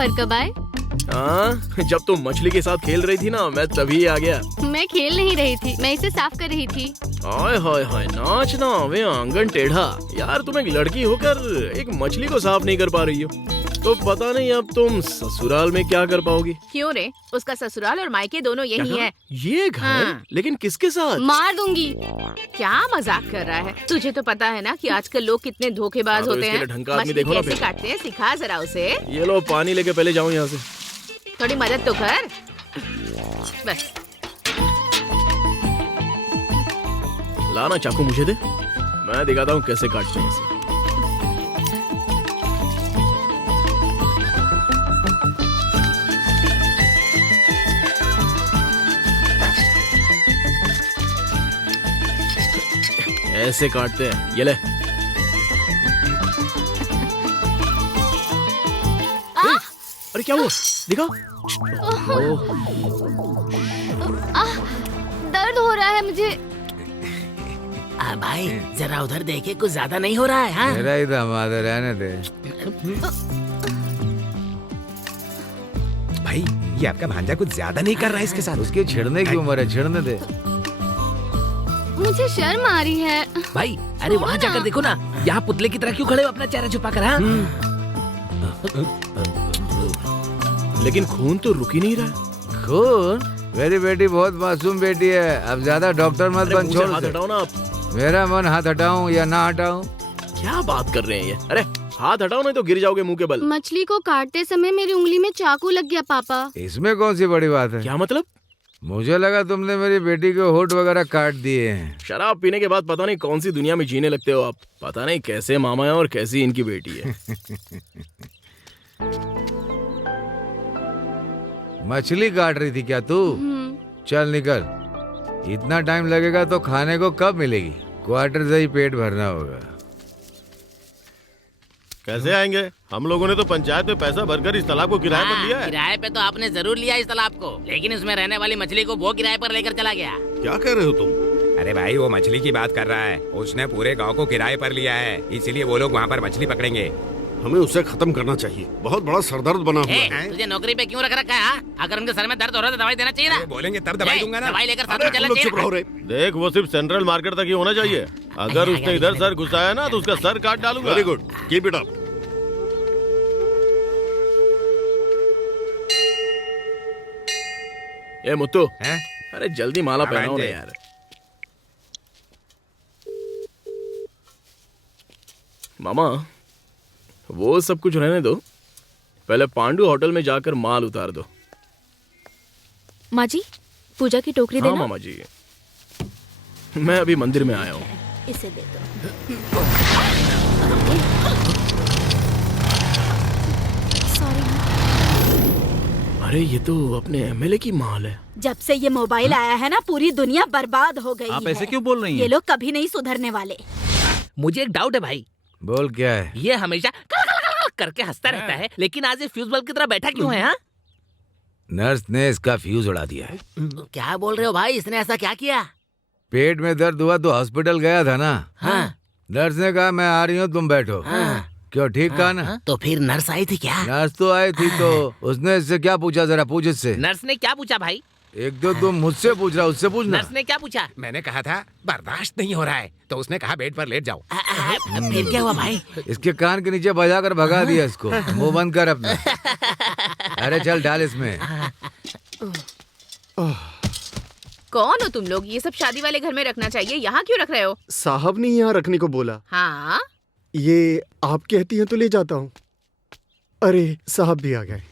पर कब आए? हाँ, जब तुम मछली के साथ खेल रही थी ना, मैं तभी आ गया। मैं खेल नहीं रही थी, मैं इसे साफ कर रही थी। हाय हाय हाय, नाच ना वे आंगन टेढ़ा। यार तुम एक लड़की होकर एक मछली को साफ नहीं कर पा रही हो, तो पता नहीं अब तुम ससुराल में क्या कर पाओगी। क्यों रे, उसका ससुराल और मायके दोनों यही है। ये घर? हाँ। लेकिन किसके साथ? मार दूंगी। क्या मजाक कर रहा है? तुझे तो पता है ना कि आजकल लोग कितने धोखेबाज हाँ, तो होते इसके हैं। लिए ढंग का आदमी मछली देखो ना कैसे फिर। काटते हैं सिखा जरा उसे। ये लो पानी लेके पहले जाऊँ यहाँ से। थोड़ी मदद तो कर बस। लाना चाकू मुझे दे, मैं दिखाता हूँ कैसे काटते हैं इसे। ऐसे काटते हैं, ये ले। अरे क्या हुआ? दिखा। दर्द हो रहा है मुझे। भाई जरा उधर देखे, कुछ ज्यादा नहीं हो रहा है? हाँ? मेरा ही दामाद है, रहने दे। भाई ये आपका भांजा कुछ ज्यादा नहीं कर रहा है इसके साथ? उसकी छिड़ने की उम्र है, छिड़ने दे। मुझे शर्म आ रही है। भाई अरे वहाँ जाकर देखो ना, यहाँ पुतले की तरह क्यों खड़े हो अपना चेहरा छुपा कर? हाँ? लेकिन खून तो रुक ही नहीं रहा। खून? मेरी बेटी बहुत मासूम बेटी है, अब ज्यादा डॉक्टर मत अरे बन। मुंह से छोड़ हाथ दे। हटाओ ना आप। मेरा मन हाथ हटाऊं या ना हटाऊं? क्या बात कर रहे हैं ये? अरे हाथ हटाओ नहीं तो गिर जाओगे मुंह के बल। मछली को काटते समय मेरी उंगली में चाकू लग गया पापा। इसमें कौन सी बड़ी बात है? क्या मतलब? मुझे लगा तुमने मेरी बेटी के होठ वगैरह काट दिए हैं। शराब पीने के बाद पता नहीं कौन सी दुनिया में जीने लगते हो आप। पता नहीं कैसे मामा है और कैसी इनकी बेटी है। मछली काट रही थी क्या तू? चल निकल, इतना टाइम लगेगा तो खाने को कब मिलेगी? क्वार्टर से ही पेट भरना होगा। कैसे आएंगे? हम लोगों ने तो पंचायत में पैसा भरकर इस तालाब को किराए पर लिया है। किराए पे तो आपने जरूर लिया इस तालाब को, लेकिन इसमें रहने वाली मछली को वो किराए पर लेकर चला गया। क्या कह रहे हो तुम? अरे भाई वो मछली की बात कर रहा है, उसने पूरे गांव को किराए पर लिया है, इसीलिए वो लोग वहाँ पर मछली पकड़ेंगे। हमें उसे खत्म करना चाहिए, बहुत बड़ा सरदर्द बना हुआ है। तुझे नौकरी पे क्यों रख रखा है? हाँ? अगर उनके सर में दर्द हो रहा है तो दवाई देना चाहिए ना। बोलेंगे तब दवाई दूंगा ना। दवाई लेकर साथ अरे में तुम चलना लोग चाहिए चुप रहो रे। देख वो सिर्फ सेंट्रल मार्केट तक ही होना चाहिए। अगर उसने इधर सर घुसाया ना तो उसका सर काट डालूंगा। Very good, keep it up. ए मुत्तू, हैं? अरे जल्दी माला हाँ, पहनाओ ना भांजे। यार। मामा वो सब कुछ रहने दो, पहले पांडु होटल में जाकर माल उतार दो। माँ जी, पूजा की टोकरी हाँ देना। मामा जी, मैं अभी मंदिर में आया हूँ। इसे दे दो। अरे ये तो अपने एमएलए की माल है। जब से ये मोबाइल आया है ना, पूरी दुनिया बर्बाद हो गई आप है। ऐसे क्यों बोल रही हैं? ये लोग कभी नहीं सुधरने वाले। मुझे एक डाउट है भाई। बोल क्या है? ये हमेशा करके हंसता रहता है, लेकिन आज ये फ्यूज बल्ब की तरह बैठा क्यों है? हाँ? नर्स ने इसका फ्यूज उड़ा दिया है। क्या बोल रहे हो भाई, इसने ऐसा क्या किया? पेट में दर्द हुआ तो हॉस्पिटल गया था ना। हाँ। नर्स ने कहा मैं आ रही हूँ, तुम बैठो। हाँ। क्यों, ठीक कहा ना? तो फिर नर्स आई थी क्या? नर्स तो आई थी, तो उसने इससे क्या पूछा? जरा पूछ इससे। नर्स ने क्या पूछा भाई? एक दो तुम मुझसे पूछ रहा, उससे पूछना। नर्स ने क्या पूछा? मैंने कहा था बर्दाश्त नहीं हो रहा है, तो उसने कहा बेड पर लेट जाओ। फिर क्या हुआ भाई? इसके कान के नीचे बजा कर भगा दिया इसको। मुंह बंद कर अपना। अरे चल डाल इसमें। कौन हो तुम लोग? ये सब शादी वाले घर में रखना चाहिए, यहाँ क्यों रख रहे हो? साहब ने यहाँ रखने को बोला। हाँ, ये आप कहती हैं तो ले जाता हूँ। अरे साहब भी आ गए।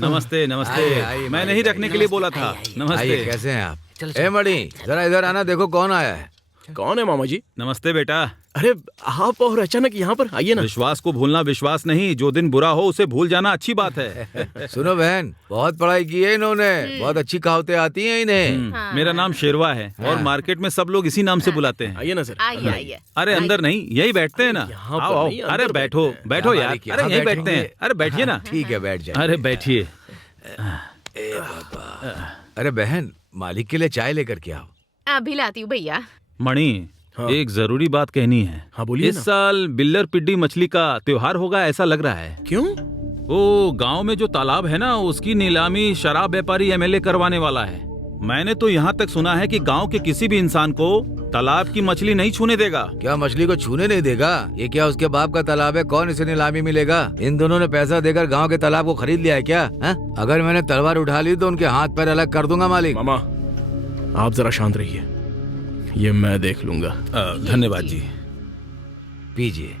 नमस्ते नमस्ते। आइए, मैं आइए, नहीं रखने के लिए बोला था। आइए, नमस्ते। कैसे हैं आप? ए मणि, जरा इधर आना, देखो कौन आया है। कौन है मामा जी? नमस्ते बेटा। अरे आप और अचानक यहाँ पर आइए ना। विश्वास को भूलना विश्वास नहीं, जो दिन बुरा हो उसे भूल जाना अच्छी बात है। सुनो बहन, बहुत पढ़ाई की है इन्होंने, बहुत अच्छी कहावतें आती हैं इन्हें। मेरा नाम शेरवा है और मार्केट में सब लोग इसी नाम से बुलाते हैं। आइए ना सर। आइए आइए। अरे अंदर नहीं, यही बैठते हैं ना। यहाँ पर आओ आओ। नहीं, अरे अंदर बैठो बैठते हैं। बैठो यार। मालिक, अरे यहाँ यही बैठते बैठेंगे। हैं। अरे बैठिए ना। ठीक है, बैठ जाए। अरे बैठिए। अरे बहन, मालिक के लिए चाय लेकर के आओ। अभी लाती हूँ भैया। मणि, हाँ। एक जरूरी बात कहनी है। हाँ बोलिए इस ना। साल बिल्लर पिड्डी मछली का त्योहार होगा ऐसा लग रहा है। क्यों? वो गांव में जो तालाब है ना, उसकी नीलामी शराब व्यापारी एमएलए करवाने वाला है। मैंने तो यहाँ तक सुना है कि गांव के किसी भी इंसान को तालाब की मछली नहीं छूने देगा। क्या मछली को छूने नहीं देगा? ये क्या उसके बाप का तालाब है? कौन इसे नीलामी मिलेगा? इन दोनों ने पैसा देकर गांव के तालाब को खरीद लिया है क्या? है? अगर मैंने तलवार उठा ली तो उनके हाथ पैर अलग कर दूंगा मालिक। मामा, आप जरा शांत रहिए, ये मैं देख लूंगा। धन्यवाद जी। पीजिए।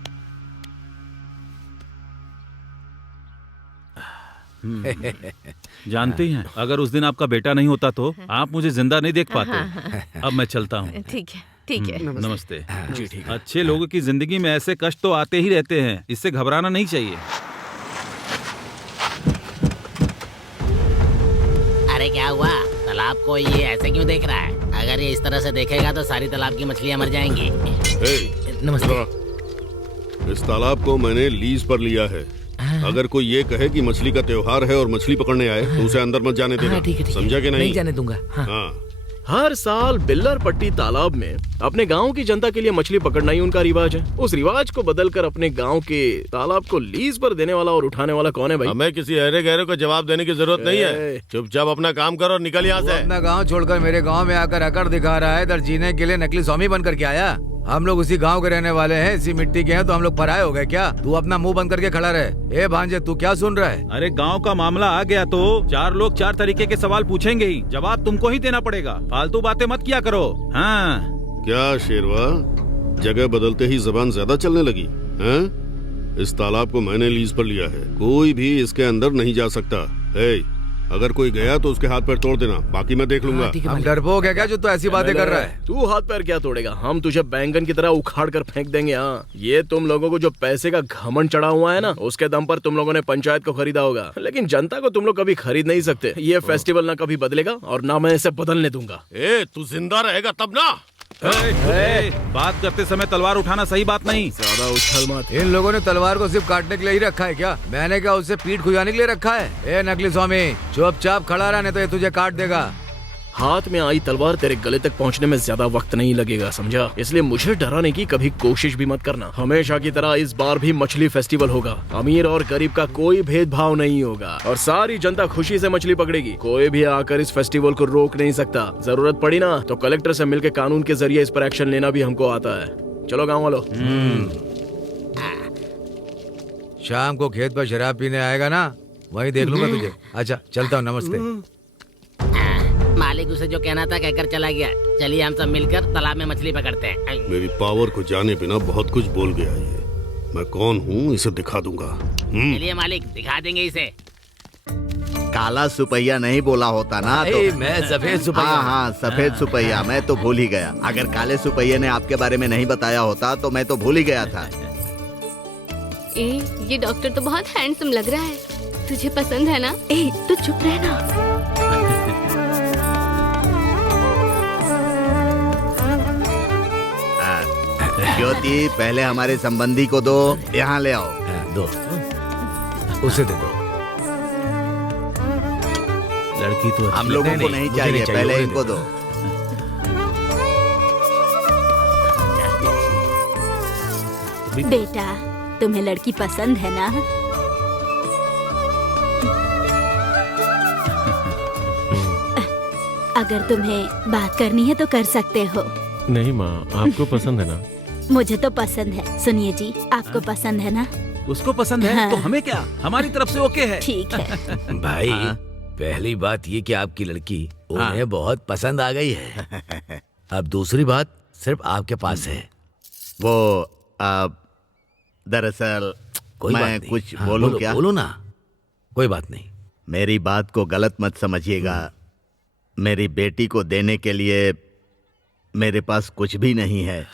जानते हैं, अगर उस दिन आपका बेटा नहीं होता तो आप मुझे जिंदा नहीं देख पाते। अब मैं चलता हूँ। ठीक है, ठीक है। नमस्ते। जी ठीक है। अच्छे लोगों की जिंदगी में ऐसे कष्ट तो आते ही रहते हैं, इससे घबराना नहीं चाहिए। अरे क्या हुआ? तालाब को ये ऐसे क्यों देख रहा है? अगर ये इस तरह से देखेगा तो सारी तालाब की मछलियाँ मर जाएंगी। नमस्ते। इस तालाब को मैंने लीज पर लिया है। अगर कोई ये कहे कि मछली का त्योहार है और मछली पकड़ने आए तो उसे अंदर मत जाने देना। समझा कि नहीं? नहीं जाने दूंगा। हाँ। हर साल बिल्लर पट्टी तालाब में अपने गांव की जनता के लिए मछली पकड़ना ही उनका रिवाज है। उस रिवाज को बदलकर अपने गांव के तालाब को लीज पर देने वाला और उठाने वाला कौन है भाई? हमें किसी अहरे गहरे को जवाब देने की जरूरत नहीं है। चुपचाप अपना काम करो और निकल यहाँ से। अपना गांव छोड़कर मेरे गांव में आकर अकड़ दिखा रहा है। इधर जीने के लिए नकली स्वामी बनकर के आया। हम लोग उसी गांव के रहने वाले हैं, इसी मिट्टी के हैं, तो हम लोग पराये हो गए क्या? तू अपना मुंह बंद करके खड़ा रहे। ए भांजे, तू क्या सुन रहा है? अरे गांव का मामला आ गया तो 4 लोग 4 तरीके के सवाल पूछेंगे ही, जवाब तुमको ही देना पड़ेगा। फालतू बातें मत किया करो। हाँ। क्या शेरवा, जगह बदलते ही जबान ज्यादा चलने लगी हैं? इस तालाब को मैंने लीज पर लिया है, कोई भी इसके अंदर नहीं जा सकता। अगर कोई गया तो उसके हाथ पैर तोड़ देना, बाकी मैं देख लूंगा। हम डरपोक है क्या जो तू ऐसी बातें कर रहा है? तू हाथ पैर क्या तोड़ेगा? हम तुझे बैंगन की तरह उखाड़ कर फेंक देंगे। हाँ, ये तुम लोगों को जो पैसे का घमंड चढ़ा हुआ है ना, उसके दम पर तुम लोगों ने पंचायत को खरीदा होगा, लेकिन जनता को तुम लोग कभी खरीद नहीं सकते। ये फेस्टिवल ना कभी बदलेगा और ना मैं इसे बदलने दूंगा। तू जिंदा रहेगा तब ना। बात करते समय तलवार उठाना सही बात नहीं। ज्यादा उछल मत। इन लोगों ने तलवार को सिर्फ काटने के लिए ही रखा है क्या? मैंने क्या उससे पीठ खुजाने के लिए रखा है? ए नकली स्वामी, चुपचाप खड़ा रहा, नहीं तो ये तुझे काट देगा। हाथ में आई तलवार तेरे गले तक पहुंचने में ज्यादा वक्त नहीं लगेगा, समझा? इसलिए मुझे डराने की कभी कोशिश भी मत करना। हमेशा की तरह इस बार भी मछली फेस्टिवल होगा। अमीर और गरीब का कोई भेदभाव नहीं होगा और सारी जनता खुशी से मछली पकड़ेगी। कोई भी आकर इस फेस्टिवल को रोक नहीं सकता। जरूरत पड़ी ना तो कलेक्टर से मिलकर कानून के जरिए इस पर एक्शन लेना भी हमको आता है। चलो गाँव वालों। शाम को खेत पर शराब पीने आएगा ना, वहीं देख लूंगा तुझे। अच्छा चलता हूँ, नमस्ते। मालिक उसे जो कहना था कहकर चला गया। चलिए हम सब मिलकर तालाब में मछली पकड़ते हैं। मेरी पावर को जाने बिना बहुत कुछ बोल गया ये। मैं कौन हूँ इसे दिखा दूंगा। चलिए मालिक, दिखा देंगे इसे। काला सुपैया नहीं बोला होता ना तो मैं सफेद सुपैया। हाँ, सफेद सुपैया। मैं तो भूल ही गया। अगर काले सुपैया ने आपके बारे में नहीं बताया होता तो मैं तो भूल ही गया था। ये डॉक्टर तो बहुत हैंडसम लग रहा है। तुझे पसंद है ना? तो चुप रहना। ज्योति, पहले हमारे संबंधी को दो। यहाँ ले आओ। दो, उसे दे दो। लड़की तो हम लोगों को नहीं चाहिए, पहले इनको दो। बेटा, तुम्हें लड़की पसंद है ना? अगर तुम्हें बात करनी है तो कर सकते हो। नहीं माँ, आपको पसंद है ना? मुझे तो पसंद है। सुनिए जी, आपको पसंद है ना? उसको पसंद है हाँ। तो हमें क्या, हमारी तरफ से ओके है। ठीक है। भाई, पहली बात ये कि आपकी लड़की उन्हें बहुत पसंद आ गई है। अब दूसरी बात सिर्फ आपके पास है। वो दरअसल कोई मैं बात नहीं। कुछ हाँ, बोलूं क्या? बोलो ना, कोई बात नहीं। मेरी बात को गलत मत समझिएगा। मेरी बेटी को देने के लिए मेरे पास कुछ भी नहीं है।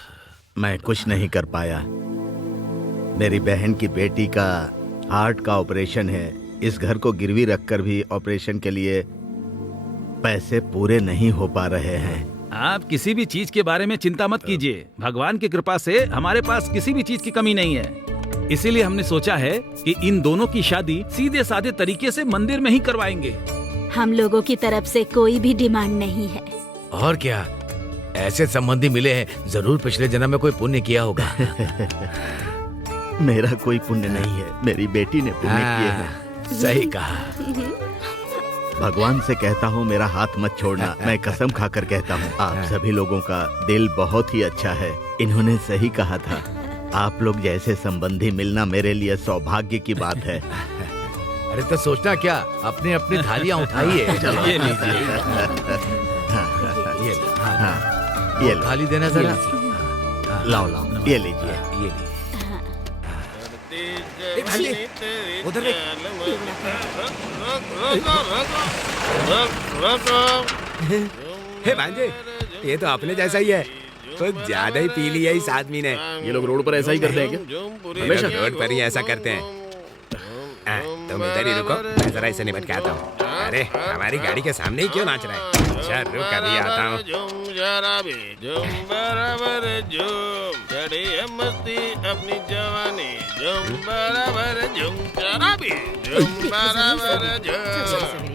मैं कुछ नहीं कर पाया। मेरी बहन की बेटी का हार्ट का ऑपरेशन है। इस घर को गिरवी रखकर भी ऑपरेशन के लिए पैसे पूरे नहीं हो पा रहे हैं। आप किसी भी चीज के बारे में चिंता मत कीजिए। भगवान की कृपा से हमारे पास किसी भी चीज की कमी नहीं है। इसीलिए हमने सोचा है कि इन दोनों की शादी सीधे साधे तरीके से मंदिर में ही करवाएंगे। हम लोगों की तरफ से कोई भी डिमांड नहीं है। और क्या, ऐसे संबंधी मिले हैं, जरूर पिछले जन्म में कोई पुण्य किया होगा। मेरा कोई पुण्य नहीं है, मेरी बेटी ने पुण्य किए हैं। सही कहा। भगवान से कहता हूँ मेरा हाथ मत छोड़ना। मैं कसम खाकर कहता हूँ, आप सभी लोगों का दिल बहुत ही अच्छा है। इन्होंने सही कहा था, आप लोग जैसे संबंधी मिलना मेरे लिए सौभाग्य की बात है। अरे तो सोचना क्या, अपनी अपनी थालियां उठाइए। ये लीजिए। ये लो। हाँ, ये लो। थाली देना जरा। लाओ लाओ, ये लीजिए। ये लीजिए। उधर देख। हे भांजे, ये तो अपने जैसा ही है। कुछ ज्यादा ही पी लिया इस आदमी ने। ये लोग रोड पर ऐसा ही करते हैं क्या? हमेशा रोड पर ही ऐसा करते हैं। तुम इधर ही रुको, मैं जरा इसे निपट के आता हूँ। अरे हमारी गाड़ी के सामने ही क्यों नाच रहा है? अच्छा रुक, अभी आता हूँ।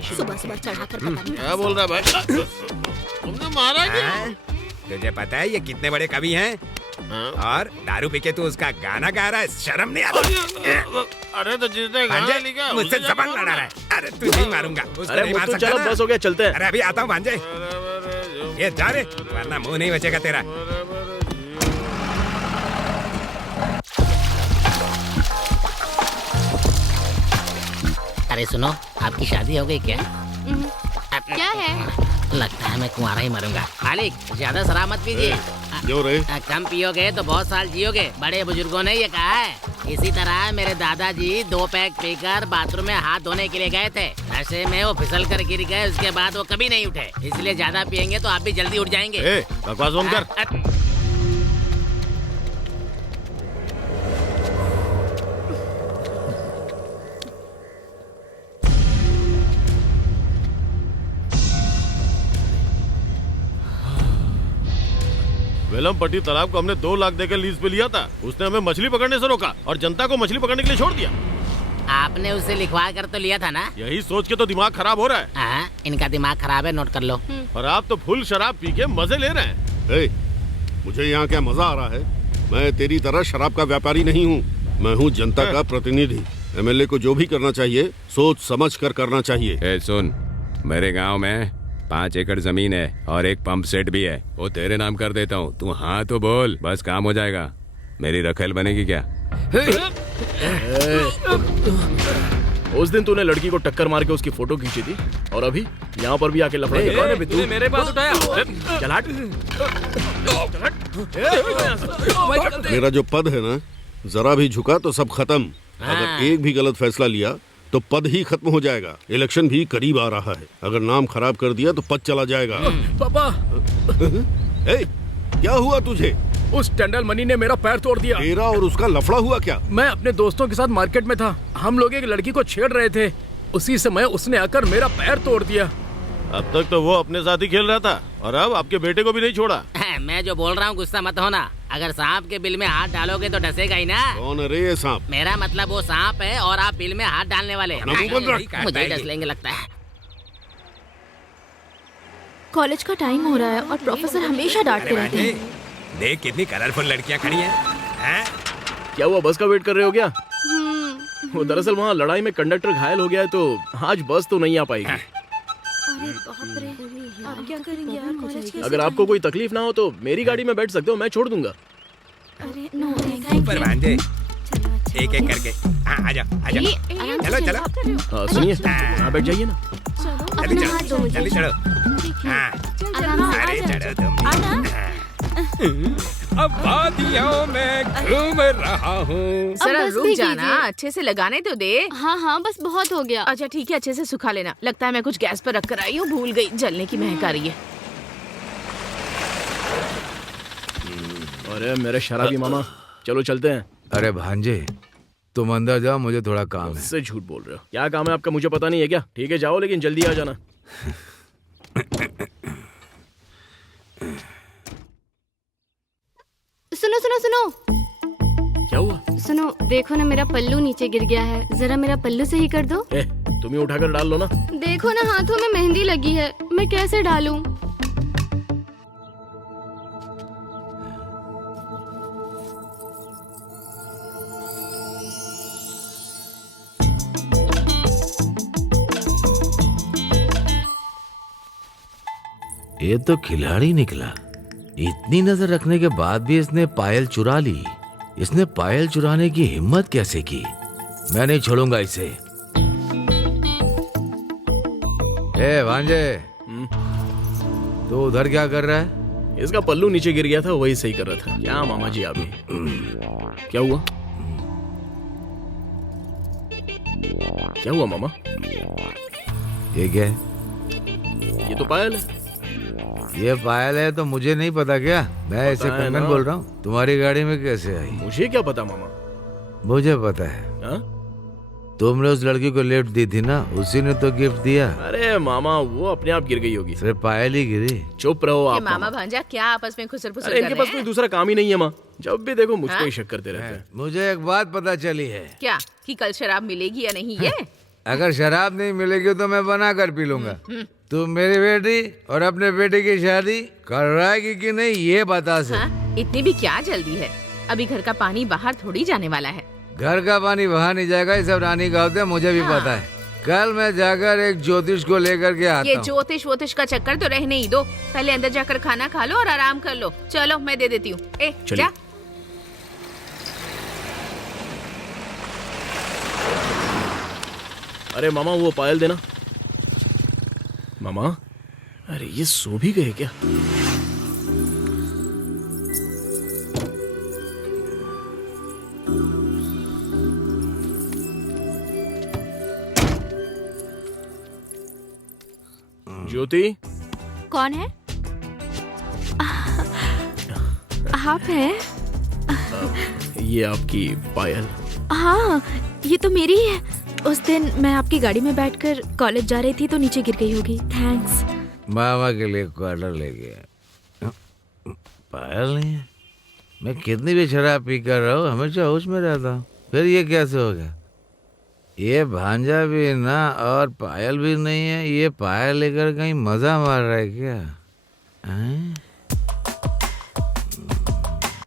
सुबह सुबह चढ़ा कर पता नहीं। क्या बोल रहा है भाई? तुमने मारा क्या? तुझे पता है ये कितने बड़े कवि हैं? और दारू पी के तू उसका गाना गा रहा है, शर्म नहीं आता? अरे तो जिसने गाना लिखा मुझसे जबान लड़ा रहा है। अरे तुझे ही मारूंगा, उसको अरे नहीं मार मुझे सकता चलो, ना? बस हो गया, चलते हैं। अरे अभी आता हूँ भांजे। ये जा रे, वरना मुंह नहीं बचेगा तेरा। अरे सुनो, आपकी शादी हो गई क्या? क्या है? लगता है मैं कुंवारा ही मरूंगा। मालिक, ज्यादा शराब मत पीजिए। क्यों रे? कम पियोगे तो बहुत साल जियोगे, बड़े बुजुर्गों ने ये कहा है। इसी तरह मेरे दादाजी 2 पैक पीकर बाथरूम में हाथ धोने के लिए गए थे। नशे में वो फिसल कर गिर गए, उसके बाद वो कभी नहीं उठे। इसलिए ज्यादा पियेंगे तो आप भी जल्दी उठ जाएंगे। बकवास बंद कर। वेलमपट्टी तालाब को हमने 2 लाख देकर लीज पे लिया था। उसने हमें मछली पकड़ने से रोका और जनता को मछली पकड़ने के लिए छोड़ दिया। आपने उसे लिखवा कर तो लिया था ना? यही सोच के तो दिमाग खराब हो रहा है। हाँ, इनका दिमाग खराब है, नोट कर लो। और आप तो फुल शराब पी के मजे ले रहे हैं। मुझे यहाँ क्या मजा आ रहा है? मैं तेरी तरह शराब का व्यापारी नहीं हूँ। मैं हूँ जनता का प्रतिनिधि। एमएलए को जो भी करना चाहिए सोच समझ कर करना चाहिए। सुन, मेरे गाँव में 5 एकड़ जमीन है और एक पंप सेट भी है। वो तेरे नाम कर देता हूँ, तू हाँ तो बोल, बस काम हो जाएगा। मेरी रखेल बनेगी क्या? उस दिन तूने लड़की को टक्कर मार के उसकी फोटो खींची थी और अभी यहाँ पर भी आके लफड़ा कर रहा है। तूने मेरे बात उठाया। चल हट। मेरा जो पद है ना, जरा भी झुका तो सब खत्म। अगर एक भी गलत फैसला लिया तो पद ही खत्म हो जाएगा। इलेक्शन भी करीब आ रहा है, अगर नाम खराब कर दिया तो पद चला जाएगा। पापा, क्या हुआ तुझे? उस टेंडल मनी ने मेरा पैर तोड़ दिया। तेरा और उसका लफड़ा हुआ क्या? मैं अपने दोस्तों के साथ मार्केट में था, हम लोग एक लड़की को छेड़ रहे थे। उसी समय उसने आकर मेरा पैर तोड़ दिया। अब तक तो वो अपने साथ ही खेल रहा था और अब आपके बेटे को भी नहीं छोड़ा। मैं जो बोल रहा हूँ गुस्सा मत होना। अगर सांप के बिल में हाथ डालोगे तो डसेगा ही ना। कौन है रे ये सांप? मेरा मतलब वो सांप है और आप बिल में हाथ डालने वाले। मुझे डस लेंगे लगता है। कॉलेज का टाइम हो रहा है और प्रोफेसर हमेशा डांटते रहते हैं। देख कितनी कलरफुल लड़कियाँ खड़ी हैं। क्या हुआ, बस का वेट कर रहे हो क्या? वो दरअसल वहाँ लड़ाई में कंडक्टर घायल हो गया है तो आज बस तो नहीं आ पाएगी। अरे बाप रे, अब क्या करेंगे यार? कॉलेज कैसे अगर आपको कोई तकलीफ ना हो तो मेरी गाड़ी में बैठ सकते हो, मैं छोड़ दूंगा। अरे नो, ऊपर भांजे, एक एक करके। हाँ, आजा आजा, चलो चलो। हाँ सुनिए, यहाँ बैठ जाइए ना। जल्दी चलो, जल्दी चलो। हाँ, अरे चलो तुम। अब वादियों में घूम रहा हूँ। जरा बस रुक भी जाना, कीजिए। अच्छे से लगाने तो दे। हाँ हाँ, बस बहुत हो गया। अच्छा ठीक है, अच्छे से सुखा लेना। लगता है मैं कुछ गैस पर रख कर आई हूँ, भूल गई। जलने की महक आ रही है। अरे मेरे शराबी मामा, चलो चलते हैं। अरे भांजे, तुम अंदर जाओ, मुझे थोड़ा काम है। मुझसे झूठ बोल रहे हो? क्या काम है आपका, मुझे पता नहीं है क्या? ठीक है जाओ, लेकिन जल्दी आ जाना। सुनो सुनो सुनो। क्या हुआ? सुनो, देखो ना मेरा पल्लू नीचे गिर गया है, जरा मेरा पल्लू सही कर दो। तुम ही उठाकर डाल लो ना। देखो ना हाथों में मेहंदी लगी है, मैं कैसे डालूं? ये तो खिलाड़ी निकला। इतनी नजर रखने के बाद भी इसने पायल चुरा ली। इसने पायल चुराने की हिम्मत कैसे की? मैं नहीं छोड़ूंगा इसे। ए भांजे, तू उधर क्या कर रहा है? इसका पल्लू नीचे गिर गया था, वही सही कर रहा था। क्या मामा जी आप भी? क्या हुआ? क्या हुआ मामा? ये क्या है? ये तो पायल है। ये पायल है तो मुझे नहीं पता क्या? मैं ऐसे कंगन बोल रहा हूँ। तुम्हारी गाड़ी में कैसे आई? मुझे क्या पता मामा? मुझे पता है। हा? तुमने उस लड़की को लिफ्ट दी थी ना, उसी ने तो गिफ्ट दिया। अरे मामा वो अपने आप गिर गई होगी। सिर्फ पायल ही गिरी। चुप रहो आप मामा भांजा क्या आपस में खुसर फुसर अरे कर इनके रहे पास कोई हैं? दूसरा काम ही नहीं है माँ। जब भी देखो मुझको ही शक करते रहते हैं। मुझे एक बात पता चली है। क्या कि कल शराब मिलेगी या नहीं? ये अगर शराब नहीं मिलेगी तो मैं बना कर पी लूंगा। तू मेरी बेटी और अपने बेटे की शादी करवाएगी कि नहीं ये बता से। इतनी भी क्या जल्दी है? अभी घर का पानी बाहर थोड़ी जाने वाला है। घर का पानी बाहर नहीं जाएगा, ये सब रानी का होता है, मुझे भी पता है। कल मैं जाकर एक ज्योतिष को लेकर के आता ये हूँ। ज्योतिष वोतिष का चक्कर तो रहने ही दो। पहले अंदर जाकर खाना खा लो और आराम कर लो। चलो मैं दे देती हूँ। ए जा। अरे मामा वो पायल देना। मामा अरे ये सो भी गए क्या? ज्योति कौन है? आप हैं? ये आपकी पायल। हाँ ये तो मेरी ही है। उस दिन मैं आपकी गाड़ी में बैठकर कॉलेज जा रही थी तो नीचे गिर गई होगी। थैंक्स। मामा के लिए क्वार्टर ले गया। पायल नहीं है। मैं कितनी भी शराब पी कर रहा हूँ, हमेशा होश में रहता हूँ। फिर ये कैसे हो गया? ये भांजा भी ना और पायल भी नहीं है। ये पायल लेकर कहीं मजा मार रहा है क्या?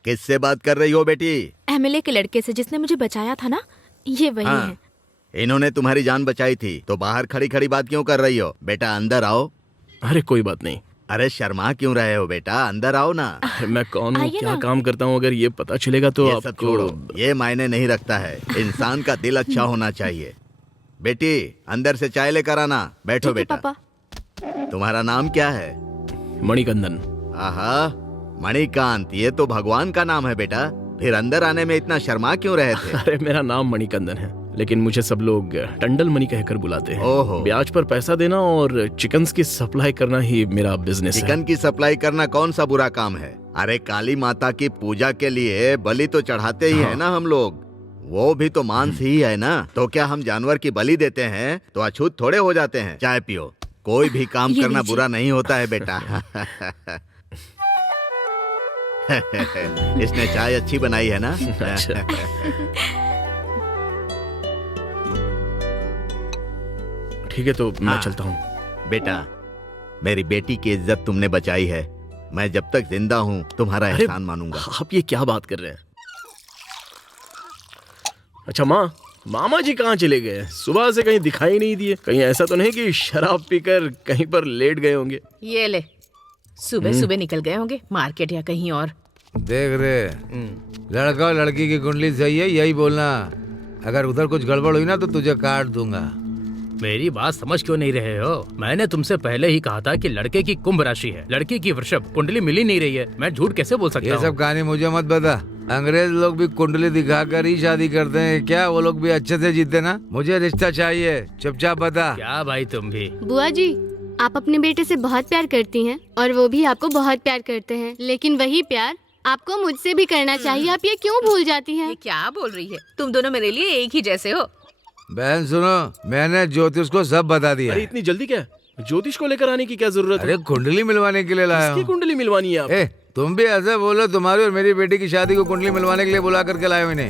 किससे बात कर रही हो बेटी? एमएलए के लड़के से जिसने मुझे बचाया था ना, ये वही है। इन्होंने तुम्हारी जान बचाई थी तो बाहर खड़ी खड़ी बात क्यों कर रही हो? बेटा अंदर आओ। अरे कोई बात नहीं। अरे शर्मा क्यों रहे हो बेटा? अंदर आओ ना। मैं कौन हूँ, क्या काम करता हूँ, अगर ये पता चलेगा तो ये सब छोड़ो, ये मायने नहीं रखता है। इंसान का दिल अच्छा होना चाहिए। बेटी अंदर से चाय लेकर आना। बैठो बेटा। पापा। तुम्हारा नाम क्या है? मणिकंदन। आहा मणिकांत, ये तो भगवान का नाम है बेटा। फिर अंदर आने में इतना शर्मा क्यों रहे थे? अरे मेरा नाम मणिकंदन है, लेकिन मुझे सब लोग टंडल मणि कहकर बुलाते हैं। ओहो। ब्याज पर पैसा देना और चिकन्स की सप्लाई करना ही मेरा बिजनेस है। चिकन की सप्लाई करना कौन सा बुरा काम है? अरे काली माता की पूजा के लिए बलि तो चढ़ाते ही है ना हम लोग। वो भी तो मांस ही है ना। तो क्या हम जानवर की बलि देते हैं तो अछूत थोड़े हो जाते हैं? चाय पियो। कोई भी काम करना बुरा नहीं होता है बेटा। इसने चाय अच्छी बनाई है ना? अच्छा। ठीक है तो मैं चलता हूँ। बेटा मेरी बेटी की इज्जत तुमने बचाई है। मैं जब तक जिंदा हूँ तुम्हारा एहसान मानूंगा। आप ये क्या बात कर रहे हैं? अच्छा माँ, मामा जी कहाँ चले गए? सुबह से कहीं दिखाई नहीं दिए। कहीं ऐसा तो नहीं कि शराब पीकर कहीं पर लेट गए होंगे? ये ले, सुबह सुबह निकल गए होंगे मार्केट या कहीं और। देख रे, लड़का और लड़की की कुंडली सही है, यही बोलना। अगर उधर कुछ गड़बड़ हुई ना तो तुझे काट दूंगा। मेरी बात समझ क्यों नहीं रहे हो? मैंने तुमसे पहले ही कहा था कि लड़के की कुंभ राशि है, लड़की की वृषभ। कुंडली मिली नहीं रही है। मैं झूठ कैसे बोल सकता ये हूँ? सब कहानी मुझे मत बता। अंग्रेज लोग भी कुंडली दिखाकर ही शादी करते हैं क्या? वो लोग भी अच्छे से जीते ना। मुझे रिश्ता चाहिए, चुपचाप बता। क्या भाई तुम भी? बुआ जी, आप अपने बेटे से बहुत प्यार करती हैं और वो भी आपको बहुत प्यार करते हैं, लेकिन वही प्यार आपको मुझसे भी करना चाहिए। आप ये क्यों भूल जाती हैं? ये क्या बोल रही है? तुम दोनों मेरे लिए एक ही जैसे हो। बहन सुनो, मैंने ज्योतिष को सब बता दिया। अरे इतनी जल्दी क्या? ज्योतिष को लेकर आने की क्या जरूरत है? अरे कुंडली मिलवाने के लिए लाया हूँ। कुंडली मिलवानी है आप? तुम भी ऐसे बोलो, तुम्हारी और मेरी बेटी की शादी को कुंडली मिलवाने के लिए बुला करके लाए मैंने।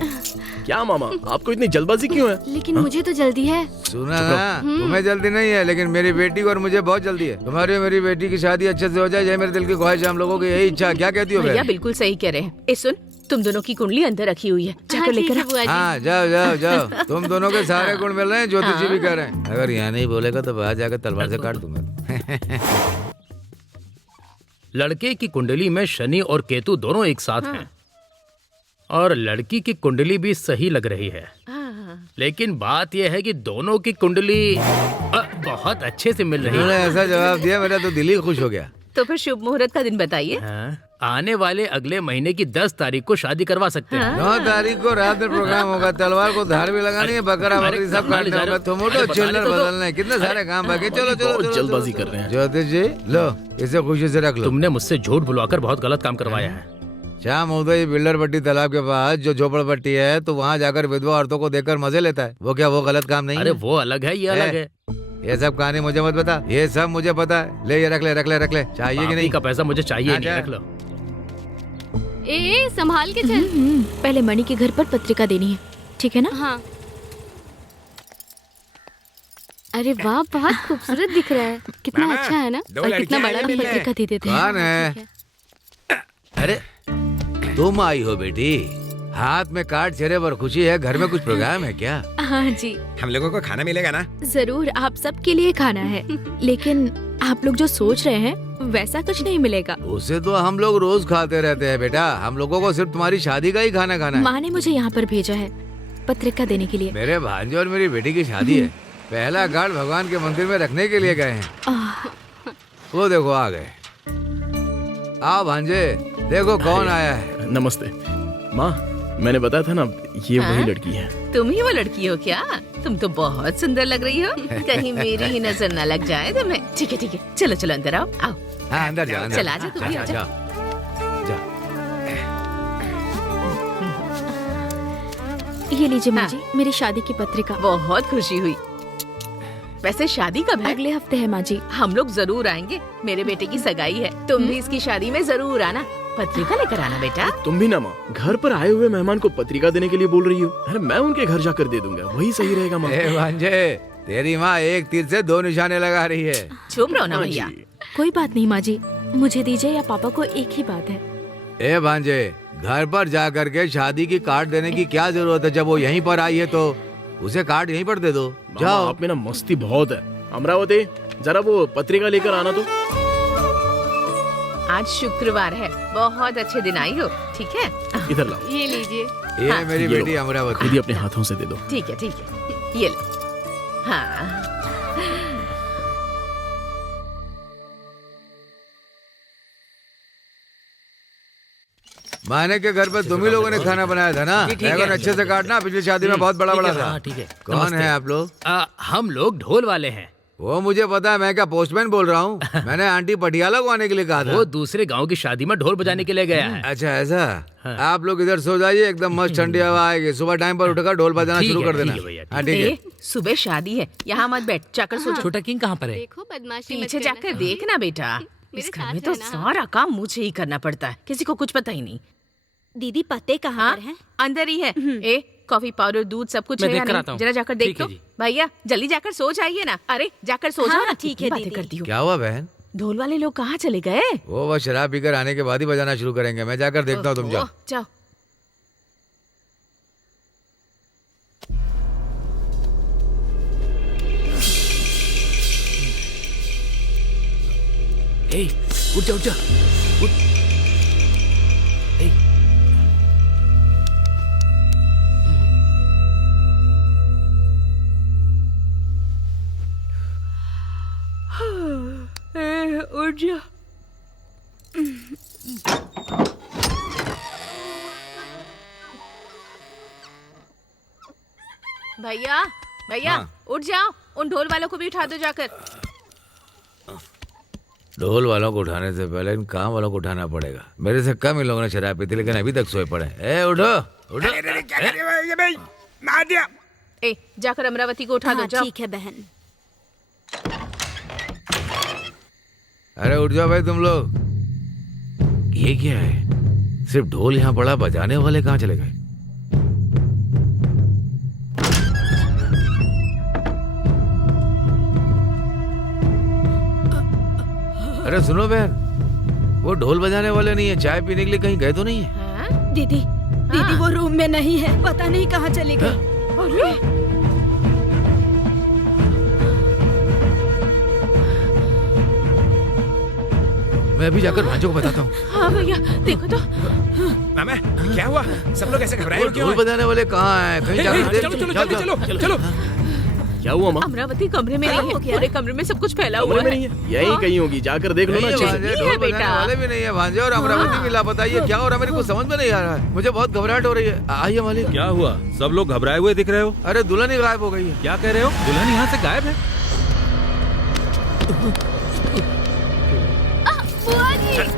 क्या मामा, आपको इतनी जल्दबाजी क्यों है? लेकिन मुझे तो जल्दी है। सुना ना, तुम्हें जल्दी नहीं है, लेकिन मेरी बेटी को और मुझे बहुत जल्दी है। तुम्हारी और मेरी बेटी की शादी अच्छे से हो जाए, यही मेरे दिल की ख्वाहिश है। हम लोगों की यही इच्छा। क्या कहती हो? भैया बिल्कुल सही कह रहे हैं। सुन, तुम दोनों की कुंडली अंदर रखी हुई है, जाकर लेकर आ। हाँ जाओ जाओ जाओ। तुम दोनों के सारे गुण मिल रहे हैं, ज्योतिष जी भी कह रहे हैं। अगर यहाँ नहीं बोलेगा तो बाहर जाकर तलवार से काट दूंगा। लड़के की कुंडली में शनि और केतु दोनों एक साथ हैं और लड़की की कुंडली भी सही लग रही है। लेकिन बात यह है कि दोनों की कुंडली बहुत अच्छे से मिल रही उन्होंने है। ऐसा जवाब दिया, मेरा तो दिल ही खुश हो गया। तो फिर शुभ मुहूर्त का दिन बताइए। आने वाले अगले महीने की 10 तारीख को शादी करवा सकते हैं। 9 तारीख को रात में प्रोग्राम होगा। तलवार को धार भी लगानी है, बकरा बकरी सब काटना होगा। टोमेटो चिल्लर बदलना है, कितने सारे काम बाकी। चलो चलो बहुत जल्दबाजी कर रहे हैं। ज्योतिष जी लो, इसे खुशी से रख लो। तुमने मुझसे झूठ बुलवाकर बहुत गलत काम करवाया है। शाम होते ही बिल्डर पट्टी तालाब के पास जो झोपड़पट्टी है, तो वहाँ जाकर विधवा औरतों को देखकर मजे लेता है। वो क्या वो गलत काम नहीं है? अरे वो अलग है, ये अलग है। ये सब कहानी मुझे मत बता, ये सब मुझे पता है। ले ये रख ले, रख ले, रख ले। चाहिए कि नहीं? का पैसा मुझे चाहिए नहीं, रख लो। ए संभाल के चल। पहले मणि के घर पर पत्रिका देनी है, ठीक है ना? हाँ। अरे वाह, बहुत खूबसूरत दिख रहा है। कितना अच्छा है ना, और कितना बड़ा भी पत्रिका दे देते कौन है? अरे तुम आई हो बेटी, हाथ में कार्ड चेहरे पर खुशी है। घर में कुछ प्रोग्राम है क्या? हाँ जी, हम लोगों को खाना मिलेगा ना? जरूर, आप सबके लिए खाना है। लेकिन आप लोग जो सोच रहे हैं वैसा कुछ नहीं मिलेगा। उसे तो हम लोग रोज खाते रहते हैं बेटा। हम लोगों को सिर्फ तुम्हारी शादी का ही खाना खाना है। माँ ने मुझे यहाँ पर भेजा है पत्रिका देने के लिए। मेरे भांजे और मेरी बेटी की शादी है। पहला कार्ड भगवान के मंदिर में रखने के लिए गए हैं। वो देखो आ गए। आओ भांजे, देखो कौन आया है। नमस्ते माँ, मैंने बताया था ना, ये वही लड़की है। तुम ही वो लड़की हो क्या? तुम तो बहुत सुंदर लग रही हो। कहीं मेरी ही नजर न लग जाए तुम्हें। ठीक है ठीक है, चलो चलो अंदर आओ। आओ हाँ अंदर जाओ। चल आजा, तू भी आजा। ये लीजिए माँ जी, मेरी शादी की पत्रिका। बहुत खुशी हुई। वैसे शादी कब है? अगले हफ्ते है माँ जी। हम लोग जरूर आएंगे, मेरे बेटे की सगाई है। तुम भी इसकी शादी में जरूर आना। पत्रिका लेकर आना बेटा। तुम भी ना माँ, घर पर आए हुए मेहमान को पत्रिका देने के लिए बोल रही हो। अरे मैं उनके घर जाकर दे दूंगा, वही सही रहेगा माँ। भांजे, तेरी माँ एक तीर से 2 निशाने लगा रही है। चुप रहो ना भैया। कोई बात नहीं माँ जी, मुझे दीजिए या पापा को एक ही बात है। ए भांजे, घर पर जा करके शादी की कार्ड देने की क्या जरूरत है? जब वो यहीं पर आई है तो उसे कार्ड यहीं पर दे दो। जाओ। आप में ना मस्ती बहुत है। अमरावती, जरा वो पत्रिका लेकर आना तो। आज शुक्रवार है, बहुत अच्छे दिन आई हो। ठीक है, इधर लाओ। ये लीजिए। ये हाँ। मेरी बेटी अमरावती। खुद ही अपने हाथों से दे दो। ठीक है ठीक है, ये लो। हाँ माने के घर पर तुम ही लोगों ने खाना बनाया था ना? बैगन अच्छे से काटना, पिछली शादी में बहुत बड़ा बड़ा था। ठीक है। कौन है आप लोग? हम लोग ढोल वाले हैं। वो मुझे पता है, मैं क्या पोस्टमैन बोल रहा हूँ? मैंने आंटी पटियाला को आने के लिए कहा था। वो दूसरे गांव की शादी में ढोल बजाने के लिए गया है। अच्छा ऐसा? आप लोग इधर सो जाइए, एकदम मस्त ठंडी हवा आएगी। सुबह टाइम पर उठकर ढोल बजाना शुरू कर देना। हाँ ठीक है। सुबह शादी है, यहाँ मत बैठ, जाकर सो जाओ। छोटा किंग कहाँ पर है? देखो बदमाशी मत पीछे करना। जाकर देखना बेटा। मेरे इस घर साथ में तो रहना। सारा काम मुझे ही करना पड़ता है, किसी को कुछ पता ही नहीं। दीदी पते कहाँ हाँ पर हैं? अंदर ही है। ए कॉफी पाउडर दूध सब कुछ मैं है या देख कर नहीं? आता हूँ। जरा जाकर देख ठीक है लो। जी। भैया जल्दी जाकर सो जाइए ना। अरे जाकर सो जाओ हाँ, ना। ठीक कितनी है बातें दीदी। करती हो। क्या हुआ बहन? ढोल वाले लोग कहाँ चले गए? वो शराब पीकर आने के बाद ही बजाना शुरू करेंगे। मैं जाकर देखता हूँ, तुम जाओ। जाओ। उठ जा उठ जा। उठ जा। भैया भैया उठ जाओ, उन ढोल वालों को भी उठा दो जाकर। ढोल वालों को उठाने से पहले इन काम वालों को उठाना पड़ेगा। मेरे से कम इन लोगों ने शराब पी थी, लेकिन अभी तक सोए पड़े। ए उठो उठो। ए जाकर अमरावती को उठा दो। हाँ, जाओ। ठीक है बहन। अरे उठ जाओ भाई तुम लोग। ये क्या है? सिर्फ ढोल यहाँ पड़ा, बजाने वाले कहाँ चले गए? अरे सुनो बहन, वो ढोल बजाने वाले नहीं है, चाय पीने के लिए कहीं गए तो नहीं है? दीदी दीदी वो रूम में नहीं है, पता नहीं कहाँ चले गए। अरे मैं अभी जाकर भांजो को बताता हूँ। हाँ भैया देखो तो। मामा क्या हुआ? सब लोग ऐसे घबराए क्यों? ढोल बजाने वाले कहाँ हैं? कहीं जाकर देख। चलो चलो चलो चलो चलो। क्या हुआ माँ? अमरावती कमरे में नहीं है, पूरे कमरे में सब कुछ फैला हुआ है। यही कहीं होगी, जाकर देख लो ना अच्छे से। ढोल बजाने वाले भी नहीं है भांजे, और अमरावती भी लापता। ये क्या हो रहा है? मेरे को समझ में नहीं आ रहा है। मुझे बहुत घबराहट हो रही है। आइए मालिक। क्या हुआ? सब लोग घबराए हुए दिख रहे हो। अरे दुल्हन ही गायब हो गई है। क्या कह रहे हो? दुल्हन यहाँ से गायब है?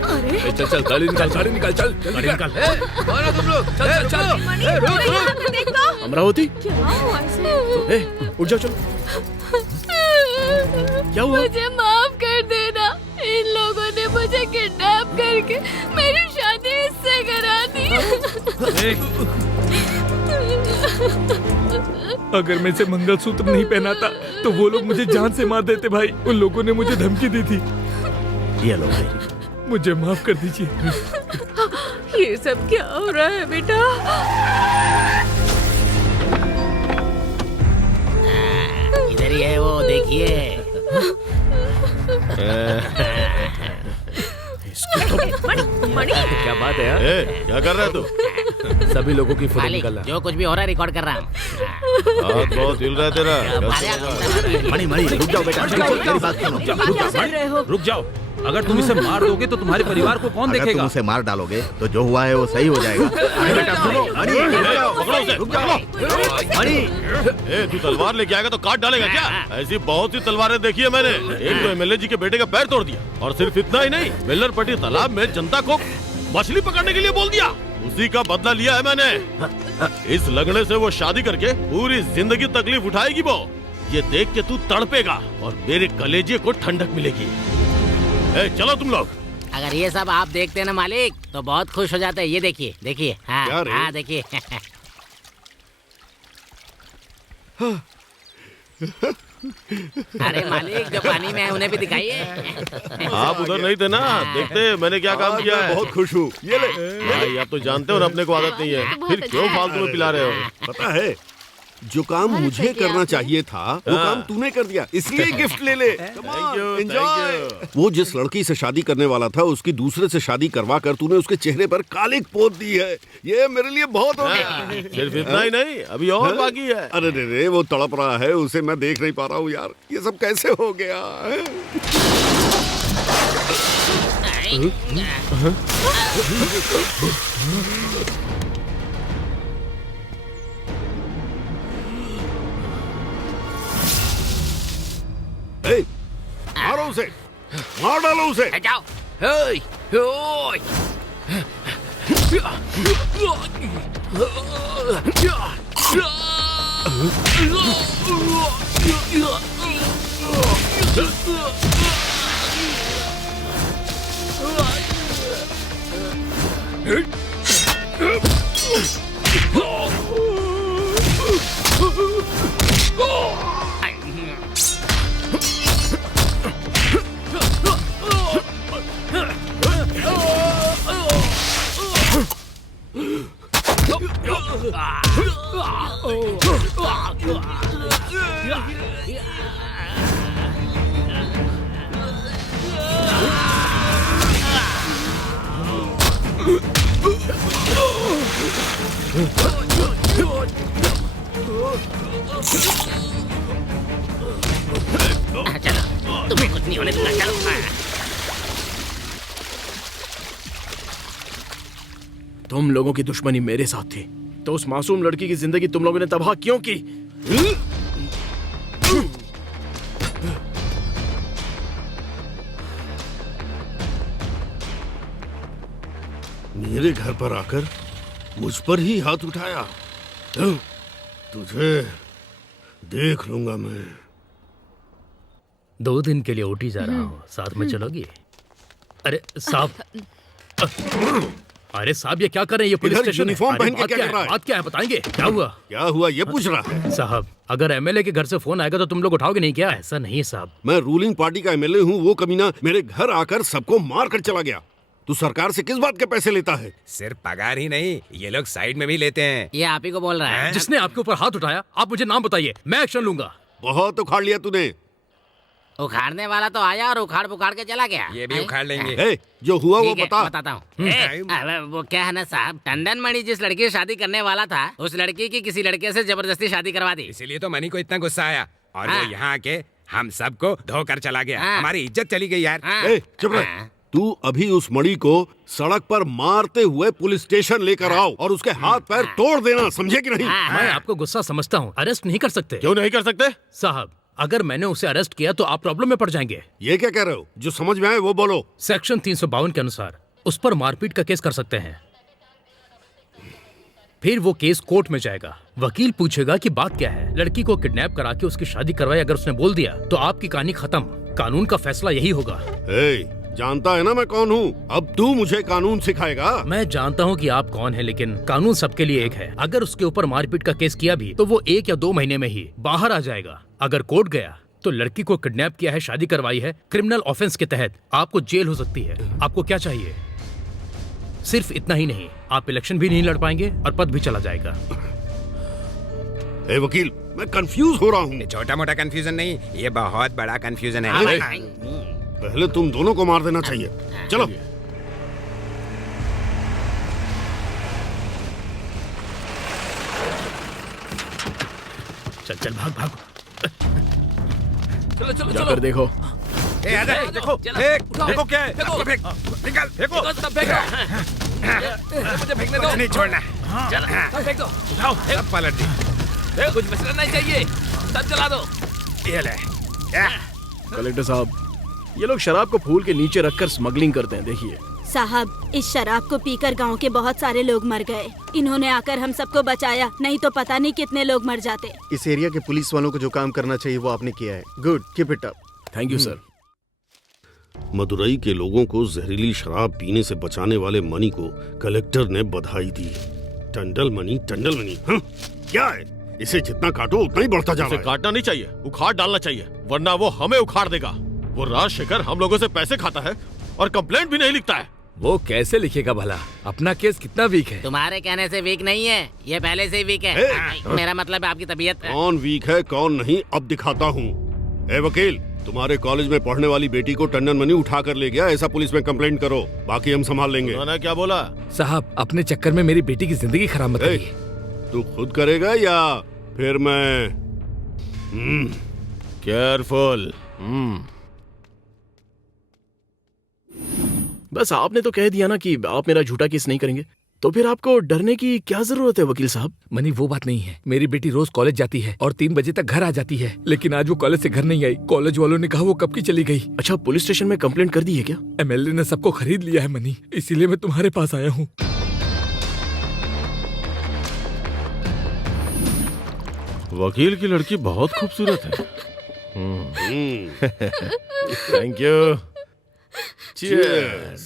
अरे चल चल गाड़ी निकाल, गाड़ी निकाल, चल गाड़ी निकाल। कौन हो तुम लोग? चल चल चल। अमरावती, क्या हुआ ऐसे? उठ जाओ, चलो। क्या हुआ? मुझे माफ कर देना। इन लोगों ने मुझे किडनैप करके मेरी शादी इससे करा दी। अगर मैं इसे मंगलसूत्र नहीं पहनाता तो वो लोग मुझे जान से मार देते भाई। उन लोगों ने मुझे धमकी दी थी। ये लो भाई, मुझे माफ कर दीजिए। ये सब क्या हो रहा है बेटा? इधर ही है वो, देखिए। मणि क्या बात है यार? क्या कर रहा है तू? सभी लोगों की फोटो मालिक, निकाल रहा। जो कुछ भी हो रहा है रिकॉर्ड कर रहा हूँ। हाथ बहुत हिल रहा है तेरा। मणि मणि रुक जाओ बेटा, मेरी बात सुनो। क्या कर रहे हो? रुक जाओ। अगर तुम इसे मार दोगे तो तुम्हारे परिवार को कौन अगर देखेगा? तुम उसे मार डालोगे तो जो हुआ है वो सही हो जाएगा। अरे बेटा सुनो, मणि रुक जाओ, रुक जाओ। मणि, तू तलवार लेके आएगा तो काट डालेगा क्या? ऐसी बहुत सी तलवारें देखी है मैंने। एक तो एमएलए जी के बेटे का पैर तोड़ दिया, और सिर्फ इतना ही नहीं, बेल्लरपट्टी तालाब में जनता को मछली पकड़ने के लिए बोल दिया। उसी का बदला लिया है मैंने। इस लगने से वो शादी करके पूरी जिंदगी तकलीफ उठाएगी वो। ये देख के तू तड़पेगा और मेरे कलेजे को ठंडक मिलेगी। चलो तुम लोग। अगर ये सब आप देखते हैं ना मालिक, तो बहुत खुश हो जाते हैं। ये देखिए, देखिए। हाँ हाँ देखिए। अरे मालिक, जो पानी में है उन्हें भी दिखाइए। आप उधर नहीं थे ना, देखते मैंने क्या काम किया है। बहुत खुश हूँ। ये ले भाई, आप तो जानते हो ना अपने को आदत नहीं है, फिर क्यों फालतू में पिला रहे हो? पता है, जो काम मुझे करना चाहिए था वो काम तूने कर दिया, इसलिए गिफ्ट ले ले। एंजॉय। वो जिस लड़की से शादी करने वाला था उसकी दूसरे से शादी करवा कर तूने उसके चेहरे पर कालिक पोत दी है। ये मेरे लिए बहुत हो गया। सिर्फ इतना ही नहीं, अभी और बाकी है। अरे रे, वो तड़प रहा है, उसे मैं देख नहीं पा रहा हूँ यार। ये सब कैसे हो गया? मारो उसे, मार डालो उसे। जाओ। चलो, तुम्हें कुछ नहीं होने दूंगा। चलो। तुम लोगों की दुश्मनी मेरे साथ थी, तो उस मासूम लड़की की जिंदगी तुम लोगों ने तबाह क्यों की? मेरे घर पर आकर मुझ पर ही हाथ उठाया। तुझे देख लूंगा मैं। 2 दिन के लिए ओटी जा रहा हूँ, साथ में चलोगी? अरे साहब, अरे साहब ये क्या कर रहे हैं? ये पुलिस स्टेशन है। यूनिफॉर्म पहन के बात क्या कर रहा है? बात क्या है बताएंगे? क्या हुआ? क्या हुआ ये पूछ रहा है? साहब, अगर एमएलए के घर से फोन आएगा तो तुम लोग उठाओगे नहीं क्या? ऐसा नहीं साहब। मैं रूलिंग पार्टी का एमएलए हूँ। वो कमीना मेरे घर आकर सबको मार कर चला गया। तू सरकार से किस बात के पैसे लेता है? सिर्फ पगार ही नहीं, ये लोग साइड में भी लेते हैं। ये आप ही को बोल रहा है। जिसने आपके ऊपर हाथ उठाया, आप मुझे नाम बताइए, मैं एक्शन लूंगा। बहुत उखाड़ लिया तूने। उखाड़ने वाला तो आया और उखाड़ पुखाड़ के चला गया। ये भी उखाड़ लेंगे। ए, जो हुआ वो ठीक है, बता। बताता हूँ। वो क्या है ना साहब, टंडन मणि जिस लड़की से शादी करने वाला था, उस लड़की की किसी लड़के से जबरदस्ती शादी करवा दी। इसीलिए तो मनी को इतना गुस्सा आया और वो हाँ। यहाँ आके हम सबको धोकर चला गया। हाँ। हमारी इज्जत चली गई यार। ए, चुप रह। तू अभी उस मणि को सड़क पर मारते हुए पुलिस स्टेशन लेकर आओ और उसके हाथ पैर तोड़ देना, समझे कि नहीं? मैं आपको गुस्सा समझता हूँ, अरेस्ट नहीं कर सकते। क्यों नहीं कर सकते साहब? अगर मैंने उसे अरेस्ट किया तो आप प्रॉब्लम में पड़ जाएंगे। ये क्या कह रहे हो? जो समझ में आए वो बोलो। सेक्शन 352 के अनुसार उस पर मारपीट का केस कर सकते हैं। फिर वो केस कोर्ट में जाएगा। वकील पूछेगा कि बात क्या है। लड़की को किडनैप करा के उसकी शादी करवाई, अगर उसने बोल दिया तो आपकी कहानी खत्म। कानून का फैसला यही होगा। जानता है ना मैं कौन हूँ? अब तू मुझे कानून सिखाएगा? मैं जानता हूँ कि आप कौन हैं, लेकिन कानून सबके लिए एक है। अगर उसके ऊपर मारपीट का केस किया भी तो वो 1 या 2 महीने में ही बाहर आ जाएगा। अगर कोर्ट गया तो लड़की को किडनैप किया है, शादी करवाई है, क्रिमिनल ऑफेंस के तहत आपको जेल हो सकती है। आपको क्या चाहिए? सिर्फ इतना ही नहीं, आप इलेक्शन भी नहीं लड़ पाएंगे और पद भी चला जाएगा। ए वकील, मैं कंफ्यूज हो रहा हूँ। छोटा मोटा कंफ्यूजन नहीं, ये बहुत बड़ा कंफ्यूजन है। पहले तुम दोनों को मार देना चाहिए। चलो। चल चल भाग भाग। चलो चलो जाकर चलो। देखो। ए, आजा, देखो, देखो क्या है? फेंको, फेंक, निकाल, फेंको। मुझे फेंकने दो। नहीं छोड़ना। चल, फेंक दो। उठाओ, सब पलट दी। कुछ बचना नहीं चाहिए। सब जला दो। ये ले। कलेक्टर साहब, ये लोग शराब को फूल के नीचे रखकर स्मगलिंग करते हैं। देखिए साहब, इस शराब को पीकर गांव के बहुत सारे लोग मर गए। इन्होंने आकर हम सबको बचाया, नहीं तो पता नहीं कितने लोग मर जाते। इस एरिया के पुलिस वालों को जो काम करना चाहिए वो आपने किया है। Good, keep it up. Thank you sir. Madurai के लोगों को जहरीली शराब पीने से बचाने वाले मणि को कलेक्टर ने बधाई दी। टंडल मणि, हाँ? क्या है? इसे जितना काटो उतना ही बढ़ता जा रहा है। काटना नहीं चाहिए, उखाड़ डालना चाहिए, वरना वो हमें उखाड़ देगा। वो राजशेखर हम लोगों से पैसे खाता है और कंप्लेंट भी नहीं लिखता है। वो कैसे लिखेगा भला? अपना केस कितना वीक है? तुम्हारे कहने से वीक नहीं है, ये पहले से ही वीक है। मेरा मतलब है आपकी तबीयत। कौन वीक है कौन नहीं अब दिखाता हूँ। ए वकील, तुम्हारे कॉलेज में पढ़ने वाली बेटी को टंडन मणि उठा कर ले गया, ऐसा पुलिस में कंप्लेंट करो, बाकी हम संभाल लेंगे। उन्होंने क्या बोला? साहब, अपने चक्कर में मेरी बेटी की जिंदगी खराब मत करिए। तू खुद करेगा या फिर मैं? केयरफुल। बस आपने तो कह दिया ना कि आप मेरा झूठा केस नहीं करेंगे, तो फिर आपको डरने की क्या जरूरत है वकील साहब? मनी, वो बात नहीं है। मेरी बेटी रोज कॉलेज जाती है और 3 बजे तक घर आ जाती है, लेकिन आज वो कॉलेज से घर नहीं आई। कॉलेज वालों ने कहा वो कब की चली गई। अच्छा, पुलिस स्टेशन में कंप्लेंट कर दी है क्या? एमएलए ने सबको खरीद लिया है मनी, इसीलिए मैं तुम्हारे पास आया हूँ। वकील की लड़की बहुत खूबसूरत है। Thank you. चीयर्स।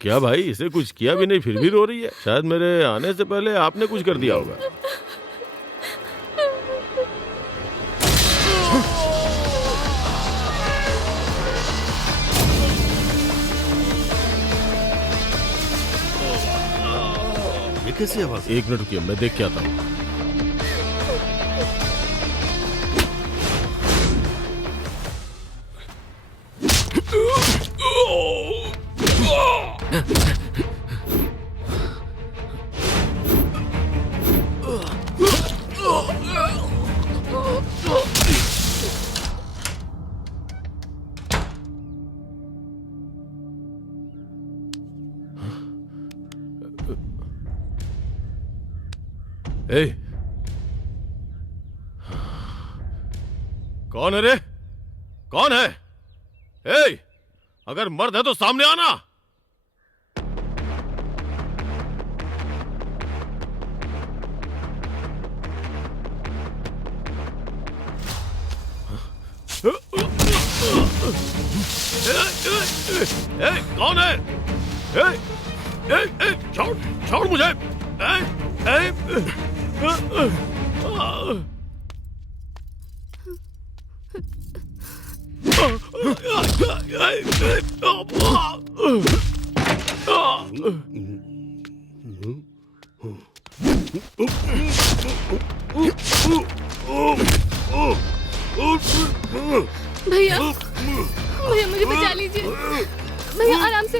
क्या भाई, इसे कुछ किया भी नहीं फिर भी रो रही है? शायद मेरे आने से पहले आपने कुछ कर दिया होगा। ये कैसी आवाज? 1 मिनट रुकिए, मैं देख के आता हूँ। ए, कौन है रे? कौन है? ए, अगर मर्द है तो सामने आना। कौन है? छोड़ छोड़ मुझे। भैया भैया मुझे बचा लीजिए भैया, आराम से।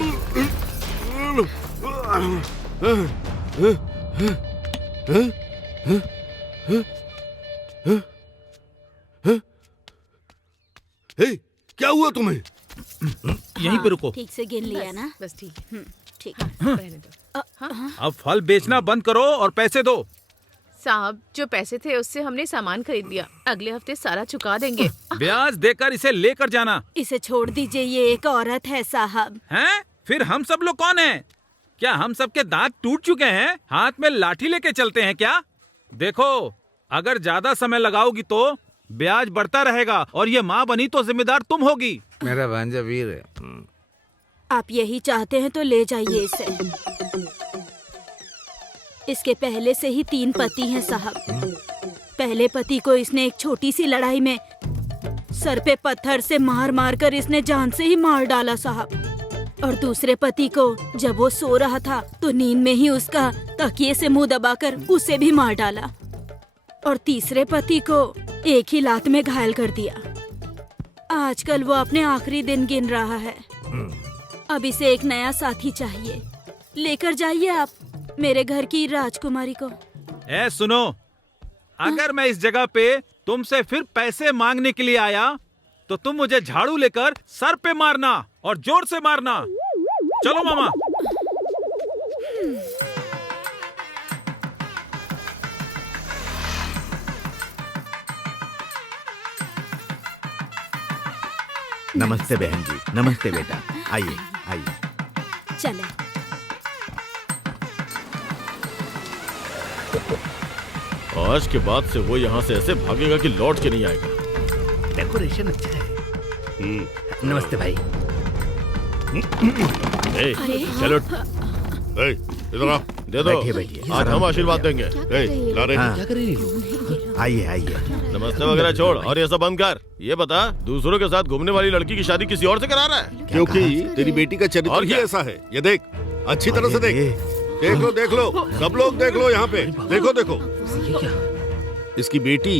हे, क्या हुआ तुम्हें? यहीं पे रुको। ठीक से गिन लिया ना? बस ठीक है। ठीक है। अब फल बेचना बंद करो और पैसे दो। साहब, जो पैसे थे उससे हमने सामान खरीद लिया, अगले हफ्ते सारा चुका देंगे। ब्याज देकर इसे लेकर जाना। इसे छोड़ दीजिए, ये एक औरत है साहब। हैं? फिर हम सब लोग कौन हैं? क्या हम सब के दांत टूट चुके हैं? हाथ में लाठी लेके चलते हैं क्या? देखो, अगर ज्यादा समय लगाओगी तो ब्याज बढ़ता रहेगा और ये माँ बनी तो जिम्मेदार तुम होगी। मेरा भांजा वीर है। आप यही चाहते हैं तो ले जाइए इसे। इसके पहले से ही 3 पति हैं साहब। पहले पति को इसने एक छोटी सी लड़ाई में सर पे पत्थर से मार मार कर इसने जान से ही मार डाला साहब। और दूसरे पति को जब वो सो रहा था तो नींद में ही उसका तकिए से मुंह दबाकर उसे भी मार डाला। और तीसरे पति को एक ही लात में घायल कर दिया। आजकल वो अपने आखिरी दिन गिन रहा है। अब इसे एक नया साथी चाहिए। लेकर जाइए आप मेरे घर की राजकुमारी को। ए सुनो, अगर मैं इस जगह पे तुमसे फिर पैसे मांगने के लिए आया तो तुम मुझे झाड़ू लेकर सर पे मारना और जोर से मारना। चलो मामा। नमस्ते बहन जी। नमस्ते बेटा। आइए आइए। चले। आज के बाद से वो यहाँ से ऐसे भागेगा कि लौट के नहीं आएगा। डेकोरेशन अच्छा है। नमस्ते भाई। ए, चलो ए, इधर आ। दे दो। बैठिए, बैठिए। आज हम आशीर्वाद देंगे। ए, ला रे। हाँ। क्या कर रही है? आइए आइए। नमस्ते वगैरह छोड़ और ये सब बंद कर। ये बता, दूसरों के साथ घूमने वाली लड़की की शादी किसी और से करा रहा है? क्योंकि तेरी बेटी का चरित्र और ही क्या? ऐसा है। ये देख, अच्छी तरह से देख। देख लो, सब लोग देख लो यहाँ पे। देखो देखो, इसकी बेटी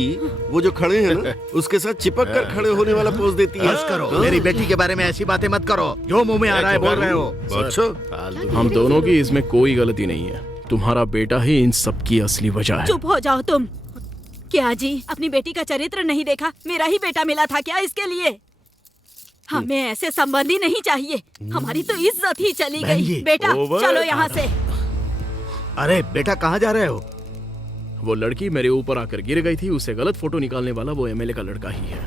वो जो खड़े हैं ना, उसके साथ चिपक कर खड़े होने वाला पोज देती है। बस करो। मेरी बेटी के बारे में ऐसी बातें मत करो। जो मुंह में आ रहा है बोल रहे हो। अच्छा, हम दोनों की इसमें कोई गलती नहीं है। तुम्हारा बेटा ही इन सब की असली वजह है। चुप हो जाओ तुम। क्या जी, अपनी बेटी का चरित्र नहीं देखा? मेरा ही बेटा मिला था क्या इसके लिए? हमें ऐसे संबंधी नहीं चाहिए। हमारी तो इज्जत ही चली बहन गई। जी, बेटा ओवर। चलो यहाँ से। अरे बेटा, कहाँ जा रहे हो? वो लड़की मेरे ऊपर आकर गिर गई थी, उसे गलत फोटो निकालने वाला वो एमएलए का लड़का ही है।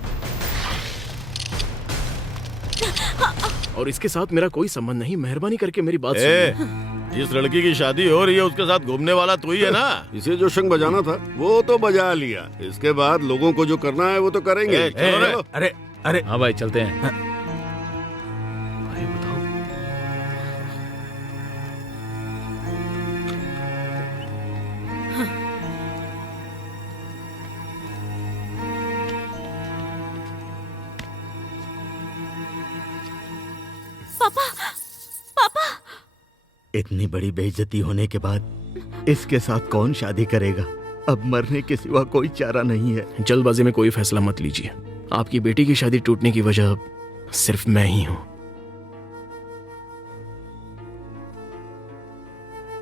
और इसके साथ मेरा कोई संबंध नहीं। मेहरबानी करके मेरी बात सुनो। जिस लड़की की शादी हो रही है उसके साथ घूमने वाला तू ही है ना? इसे जो शंख बजाना था वो तो बजा लिया। इसके बाद लोगों को जो करना है वो तो करेंगे। चलो रे। अरे अरे, हाँ भाई, चलते हैं। पापा, पापा। इतनी बड़ी बेइज्जती होने के बाद इसके साथ कौन शादी करेगा? अब मरने के सिवा कोई चारा नहीं है। जल्दबाजी में कोई फैसला मत लीजिए। आपकी बेटी की शादी टूटने की वजह सिर्फ मैं ही हूं।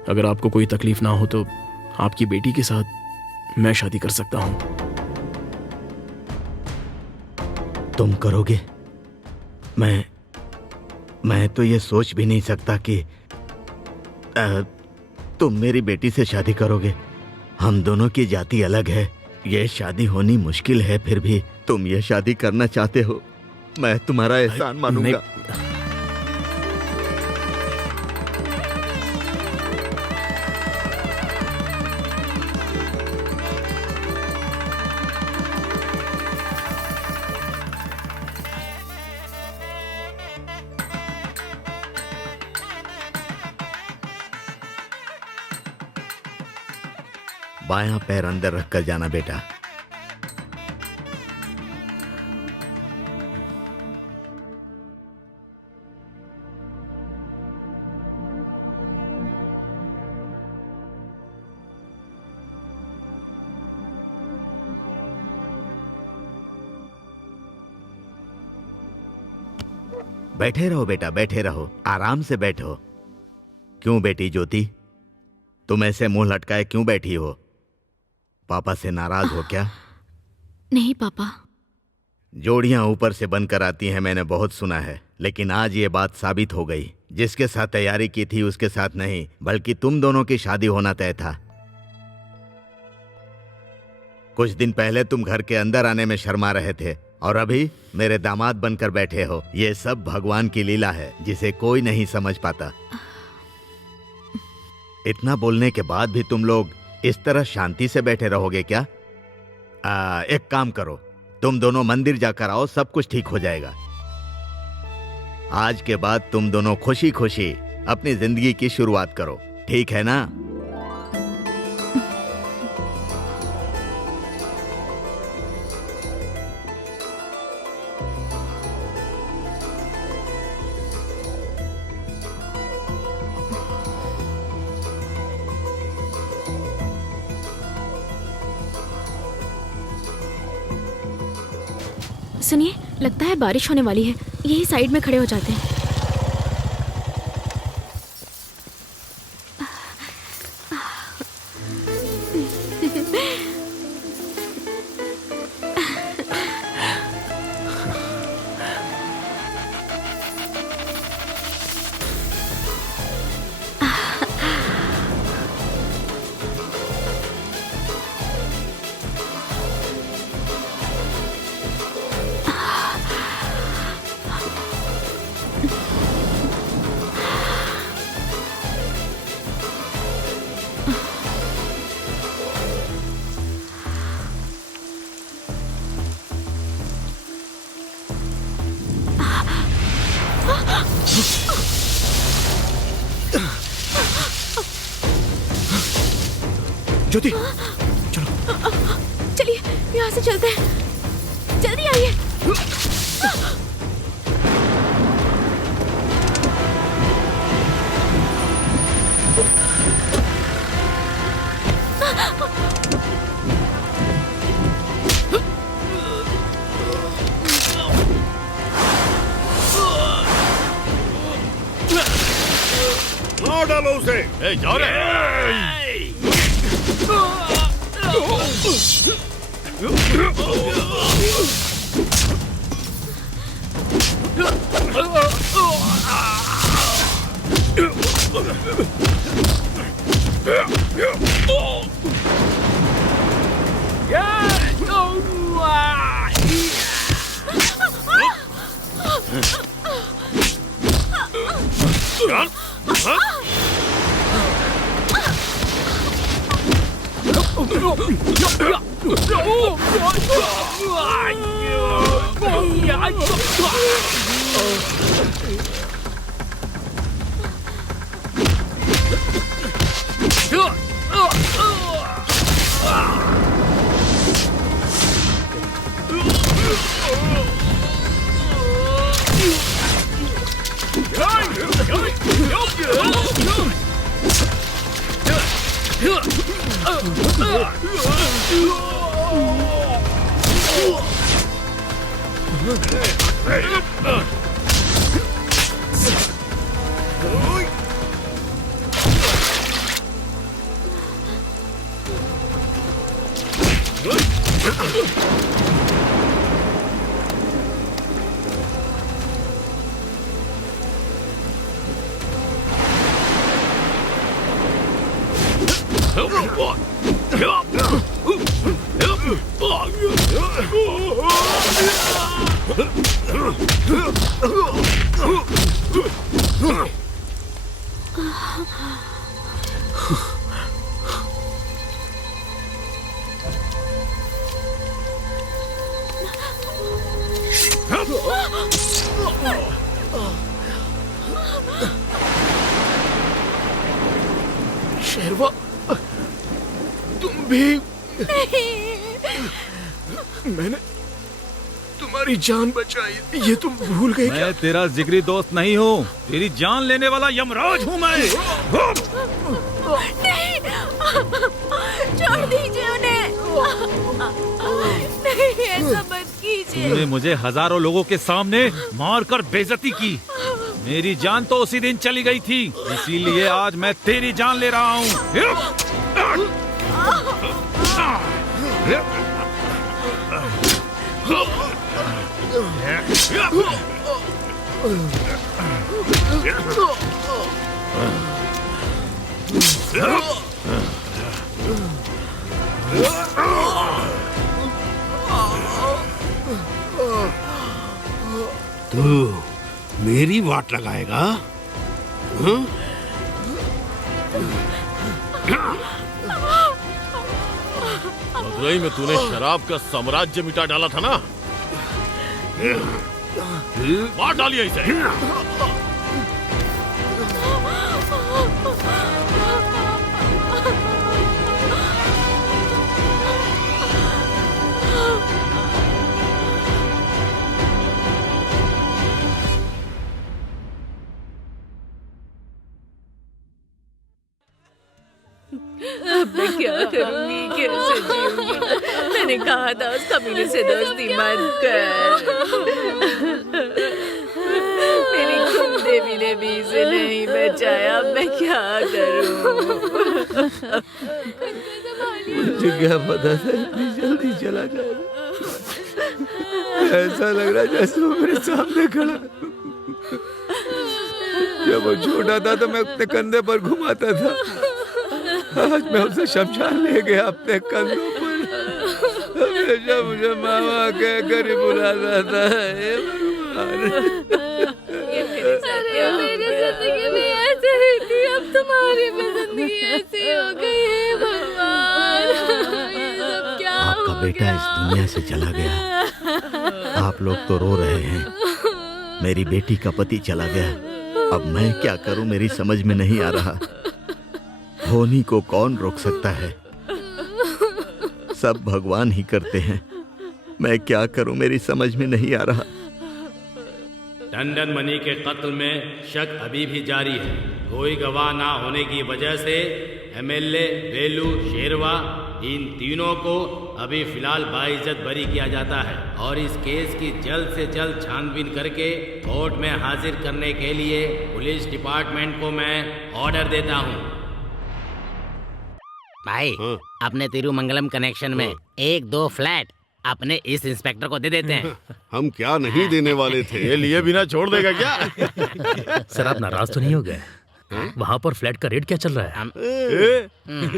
अगर आपको कोई तकलीफ ना हो तो आपकी बेटी के साथ मैं शादी कर सकता हूं। तुम करोगे? मैं तो ये सोच भी नहीं सकता कि तुम मेरी बेटी से शादी करोगे। हम दोनों की जाति अलग है, ये शादी होनी मुश्किल है। फिर भी तुम ये शादी करना चाहते हो, मैं तुम्हारा एहसान मानूंगा। बायां पैर अंदर रखकर जाना बेटा। बैठे रहो बेटा, बैठे रहो, आराम से बैठो। क्यों बेटी ज्योति, तुम ऐसे मुंह लटकाए क्यों बैठी हो? पापा से नाराज हो क्या? नहीं पापा। जोड़ियां ऊपर से बनकर आती हैं, मैंने बहुत सुना है, लेकिन आज ये बात साबित हो गई। जिसके साथ तैयारी की थी उसके साथ नहीं, बल्कि तुम दोनों की शादी होना तय था। कुछ दिन पहले तुम घर के अंदर आने में शर्मा रहे थे और अभी मेरे दामाद बनकर बैठे हो। ये सब भगवान की लीला है जिसे कोई नहीं समझ पाता। इतना बोलने के बाद भी तुम लोग इस तरह शांति से बैठे रहोगे क्या? एक काम करो, तुम दोनों मंदिर जाकर आओ, सब कुछ ठीक हो जाएगा। आज के बाद तुम दोनों खुशी खुशी अपनी जिंदगी की शुरुआत करो, ठीक है ना? सुनिए, लगता है बारिश होने वाली है, यही साइड में खड़े हो जाते हैं। ज्योति, चलिए यहाँ से चलते हैं, जल्दी आइए। मार डालो उसे। जाओ रे। शेरवा, तुम भी। मैंने तुम्हारी जान बचाई, ये तुम भूल गए क्या? मैं तेरा जिगरी दोस्त नहीं हूँ, तेरी जान लेने वाला यमराज हूँ मैं। नहीं, छोड़ दीजिए उन्हें। नहीं, ऐसा मत कीजिए। तूने मुझे हजारों लोगों के सामने मारकर बेइज्जती की। मेरी जान तो उसी दिन चली गई थी, इसीलिए आज मैं तेरी जान ले रहा हूँ। तू मेरी वाट लगाएगा? हाँ? मदुरई में तूने शराब का साम्राज्य मिटा डाला था ना, मार डालिए इसे। अब मैं क्या करूंगी, कैसे जीऊंगी? मैंने कहा था उस कमीने से दोस्ती मत कर। मेरी कुल देवी ने भी इसे नहीं बचाया, अब मैं क्या करूं? मुझे क्या पता था इतनी जल्दी चला जाएगा। ऐसा लग रहा जैसे वो मेरे सामने खड़ा। जब वो छोटा था तो मैं अपने कंधे पर घुमाता था, आज मैं उसे शमशान ले गया अपने कंधों पर। हमेशा मुझे मामा कहकर ही बुलाता था। हे भगवान, मेरी जिंदगी भी ऐसे ही थी, अब तुम्हारी भी जिंदगी ऐसी हो गई है भगवान। ये सब क्या आपका बेटा इस दुनिया से चला गया। आप लोग तो रो रहे हैं, मेरी बेटी का पति चला गया। अब मैं क्या करूं, मेरी समझ में नहीं आ रहा। होनी को कौन रोक सकता है? सब भगवान ही करते हैं। मैं क्या करूं, मेरी समझ में नहीं आ रहा। टंडन मनी के कत्ल में शक अभी भी जारी है। कोई गवाह ना होने की वजह से एमएलए, वेलू, शेरवा, इन तीनों को अभी फिलहाल बाइज्जत बरी किया जाता है और इस केस की जल्द से जल्द छानबीन करके कोर्ट में हाजिर करने के लिए पुलिस डिपार्टमेंट को मैं ऑर्डर देता हूँ। भाई, अपने तिरुमंगलम कनेक्शन में 1-2 फ्लैट अपने इस इंस्पेक्टर को दे देते हैं। हम क्या नहीं देने वाले थे। ये लिए बिना छोड़ देगा क्या? सर आप नाराज तो नहीं हो गए? वहाँ पर फ्लैट का रेट क्या चल रहा है?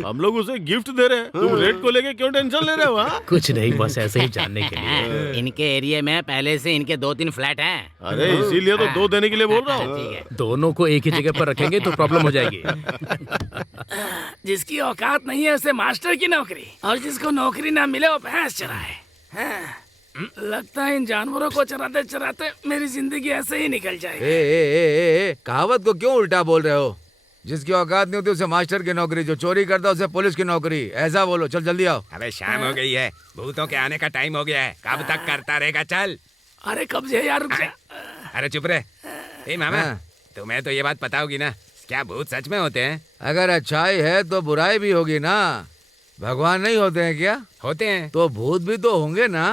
हम लोग उसे गिफ्ट दे रहे हैं, तुम रेट को लेके क्यों टेंशन ले रहे हो? कुछ नहीं, बस ऐसे ही जानने के लिए। इनके एरिया में पहले से इनके 2-3 फ्लैट हैं। अरे इसीलिए तो 2 देने के लिए बोल रहा हूँ। ठीक है। दोनों को एक ही जगह पर रखेंगे तो प्रॉब्लम हो जाएगी। जिसकी औकात नहीं है उसे मास्टर की नौकरी, और जिसको नौकरी ना मिले वो भैंस चराए। लगता है इन जानवरों को चराते चराते मेरी जिंदगी ऐसे ही निकल जाएगी। कहावत को क्यों उल्टा बोल रहे हो? जिसकी औकात नहीं होती उसे मास्टर की नौकरी, जो चोरी करता उसे पुलिस की नौकरी, ऐसा बोलो। चल जल्दी आओ। अबे शाम हो गई है, भूतों के आने का टाइम हो गया है। कब तक करता रहेगा? चल। अरे कब से यार, रुक जा। अरे चुप रहे। ए मामा, तुम्हें तो ये बात पता होगी ना, क्या भूत सच में होते हैं? अगर अच्छाई है तो बुराई भी होगी ना। भगवान नहीं होते हैं क्या? होते हैं। तो भूत भी तो होंगे ना।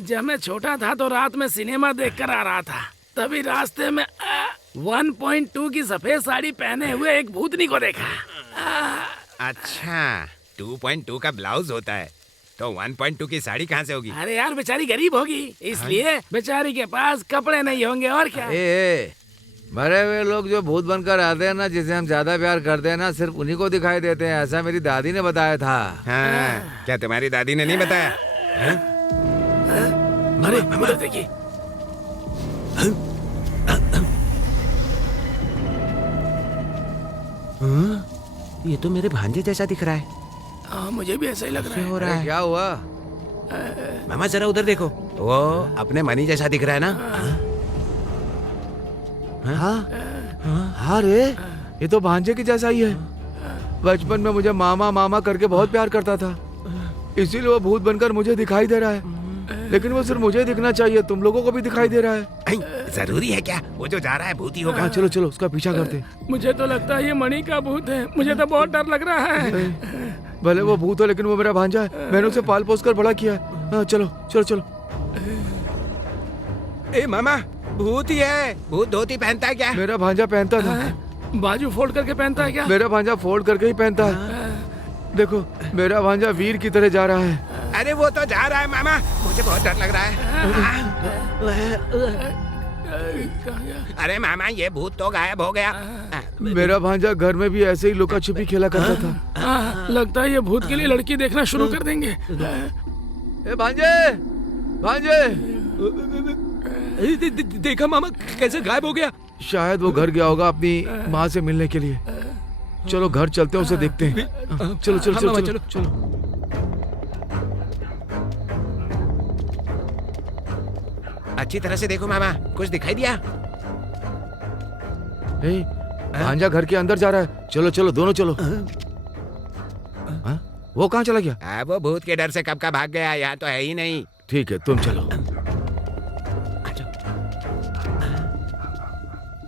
जब मैं छोटा था तो रात में सिनेमा देखकर आ रहा था, तभी रास्ते में 1.2 की सफेद साड़ी पहने हुए एक भूतनी को देखा। अच्छा, 2.2 का ब्लाउज होता है, तो 1.2 की साड़ी कहाँ से होगी? अरे यार बेचारी गरीब होगी, इसलिए बेचारी के पास कपड़े नहीं होंगे और क्या। मरे हुए लोग जो भूत बनकर आते हैं ना, जिसे हम ज्यादा प्यार करते हैं ना, सिर्फ उन्हीं को दिखाई देते हैं, ऐसा मेरी दादी ने बताया था। हाँ, क्या तुम्हारी दादी ने नहीं बताया? अरे उधर देखिए। ये तो मेरे भांजे जैसा दिख रहा है। हाँ, मुझे भी ऐसा ही लग रहा है। हो रहा है? क्या हुआ? मामा जरा उधर देखो, वो अपने मनी जैसा दिख रहा है ना? हाँ रे, ये तो भांजे की जैसा ही है। बचपन में मुझे मामा मामा करके बहुत प्यार करता था, इसीलिए वो भूत बनकर मुझे दिखाई दे रहा है। लेकिन वो सिर्फ मुझे दिखना चाहिए, तुम लोगों को भी दिखाई दे रहा है। जरूरी है क्या? वो जो जा रहा है भूत ही होगा। चलो चलो उसका पीछा करते। मुझे तो लगता है ये मणि का भूत है, मुझे तो बहुत डर लग रहा है। भले वो भूत हो लेकिन वो मेरा भांजा है, मैंने उसे पाल पोस कर बड़ा किया है। हाँ, चलो चलो चलो। ए मामा, भूत ही है। भूत धोती पहनता है क्या? मेरा भांजा पहनता था। बाजू फोल्ड करके पहनता है क्या? मेरा भांजा फोल्ड करके ही पहनता है। देखो, मेरा भांजा वीर की तरह जा रहा है। अरे वो तो जा रहा है मामा, मुझे बहुत डर लग रहा है। अरे मामा, ये भूत तो गायब हो गया। मेरा भांजा घर में भी ऐसे ही लुका छिपी खेला करता था। लगता है ये भूत के लिए लड़की देखना शुरू कर देंगे। ए भांजे, भांजे, देखा मामा कैसे गायब हो गया? शायद वो घर गया होगा अपनी माँ से मिलने के लिए। चलो घर चलते हैं, उसे देखते हैं। चलो चलो चलो चलो चलो। अच्छी तरह से देखो मामा, कुछ दिखाई दिया? भांजा घर के अंदर जा रहा है। चलो चलो दोनों चलो। वो कहाँ चला गया? वो भूत के डर से कब का भाग गया, यहाँ तो है ही नहीं। ठीक है, तुम चलो।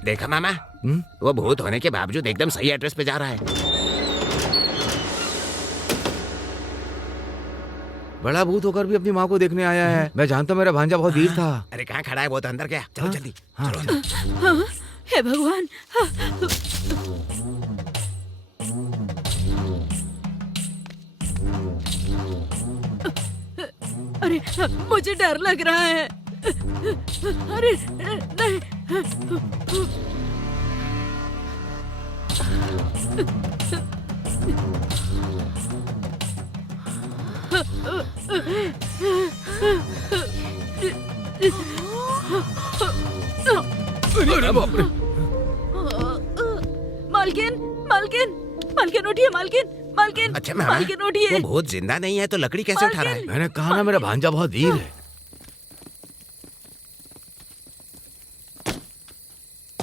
देखा मामा, वो भूत होने के बावजूद एकदम सही एड्रेस पे जा रहा है। बड़ा भूत होकर भी अपनी माँ को देखने आया है। मैं जानता हूँ मेरा भांजा बहुत वीर था। अरे कहाँ खड़ा है वो? तो अंदर गया। चलो जल्दी। हाँ, हे भगवान। अरे मुझे डर लग रहा है। अरे नहीं। मालकिन, मालकिन, मालकिन उठिए, मालकिन, मालकिन। अच्छा मामा, मालकिन उठिए। वो भूत जिंदा नहीं है तो लकड़ी कैसे उठा रहा है? मैंने कहा ना मेरा भांजा बहुत वीर है।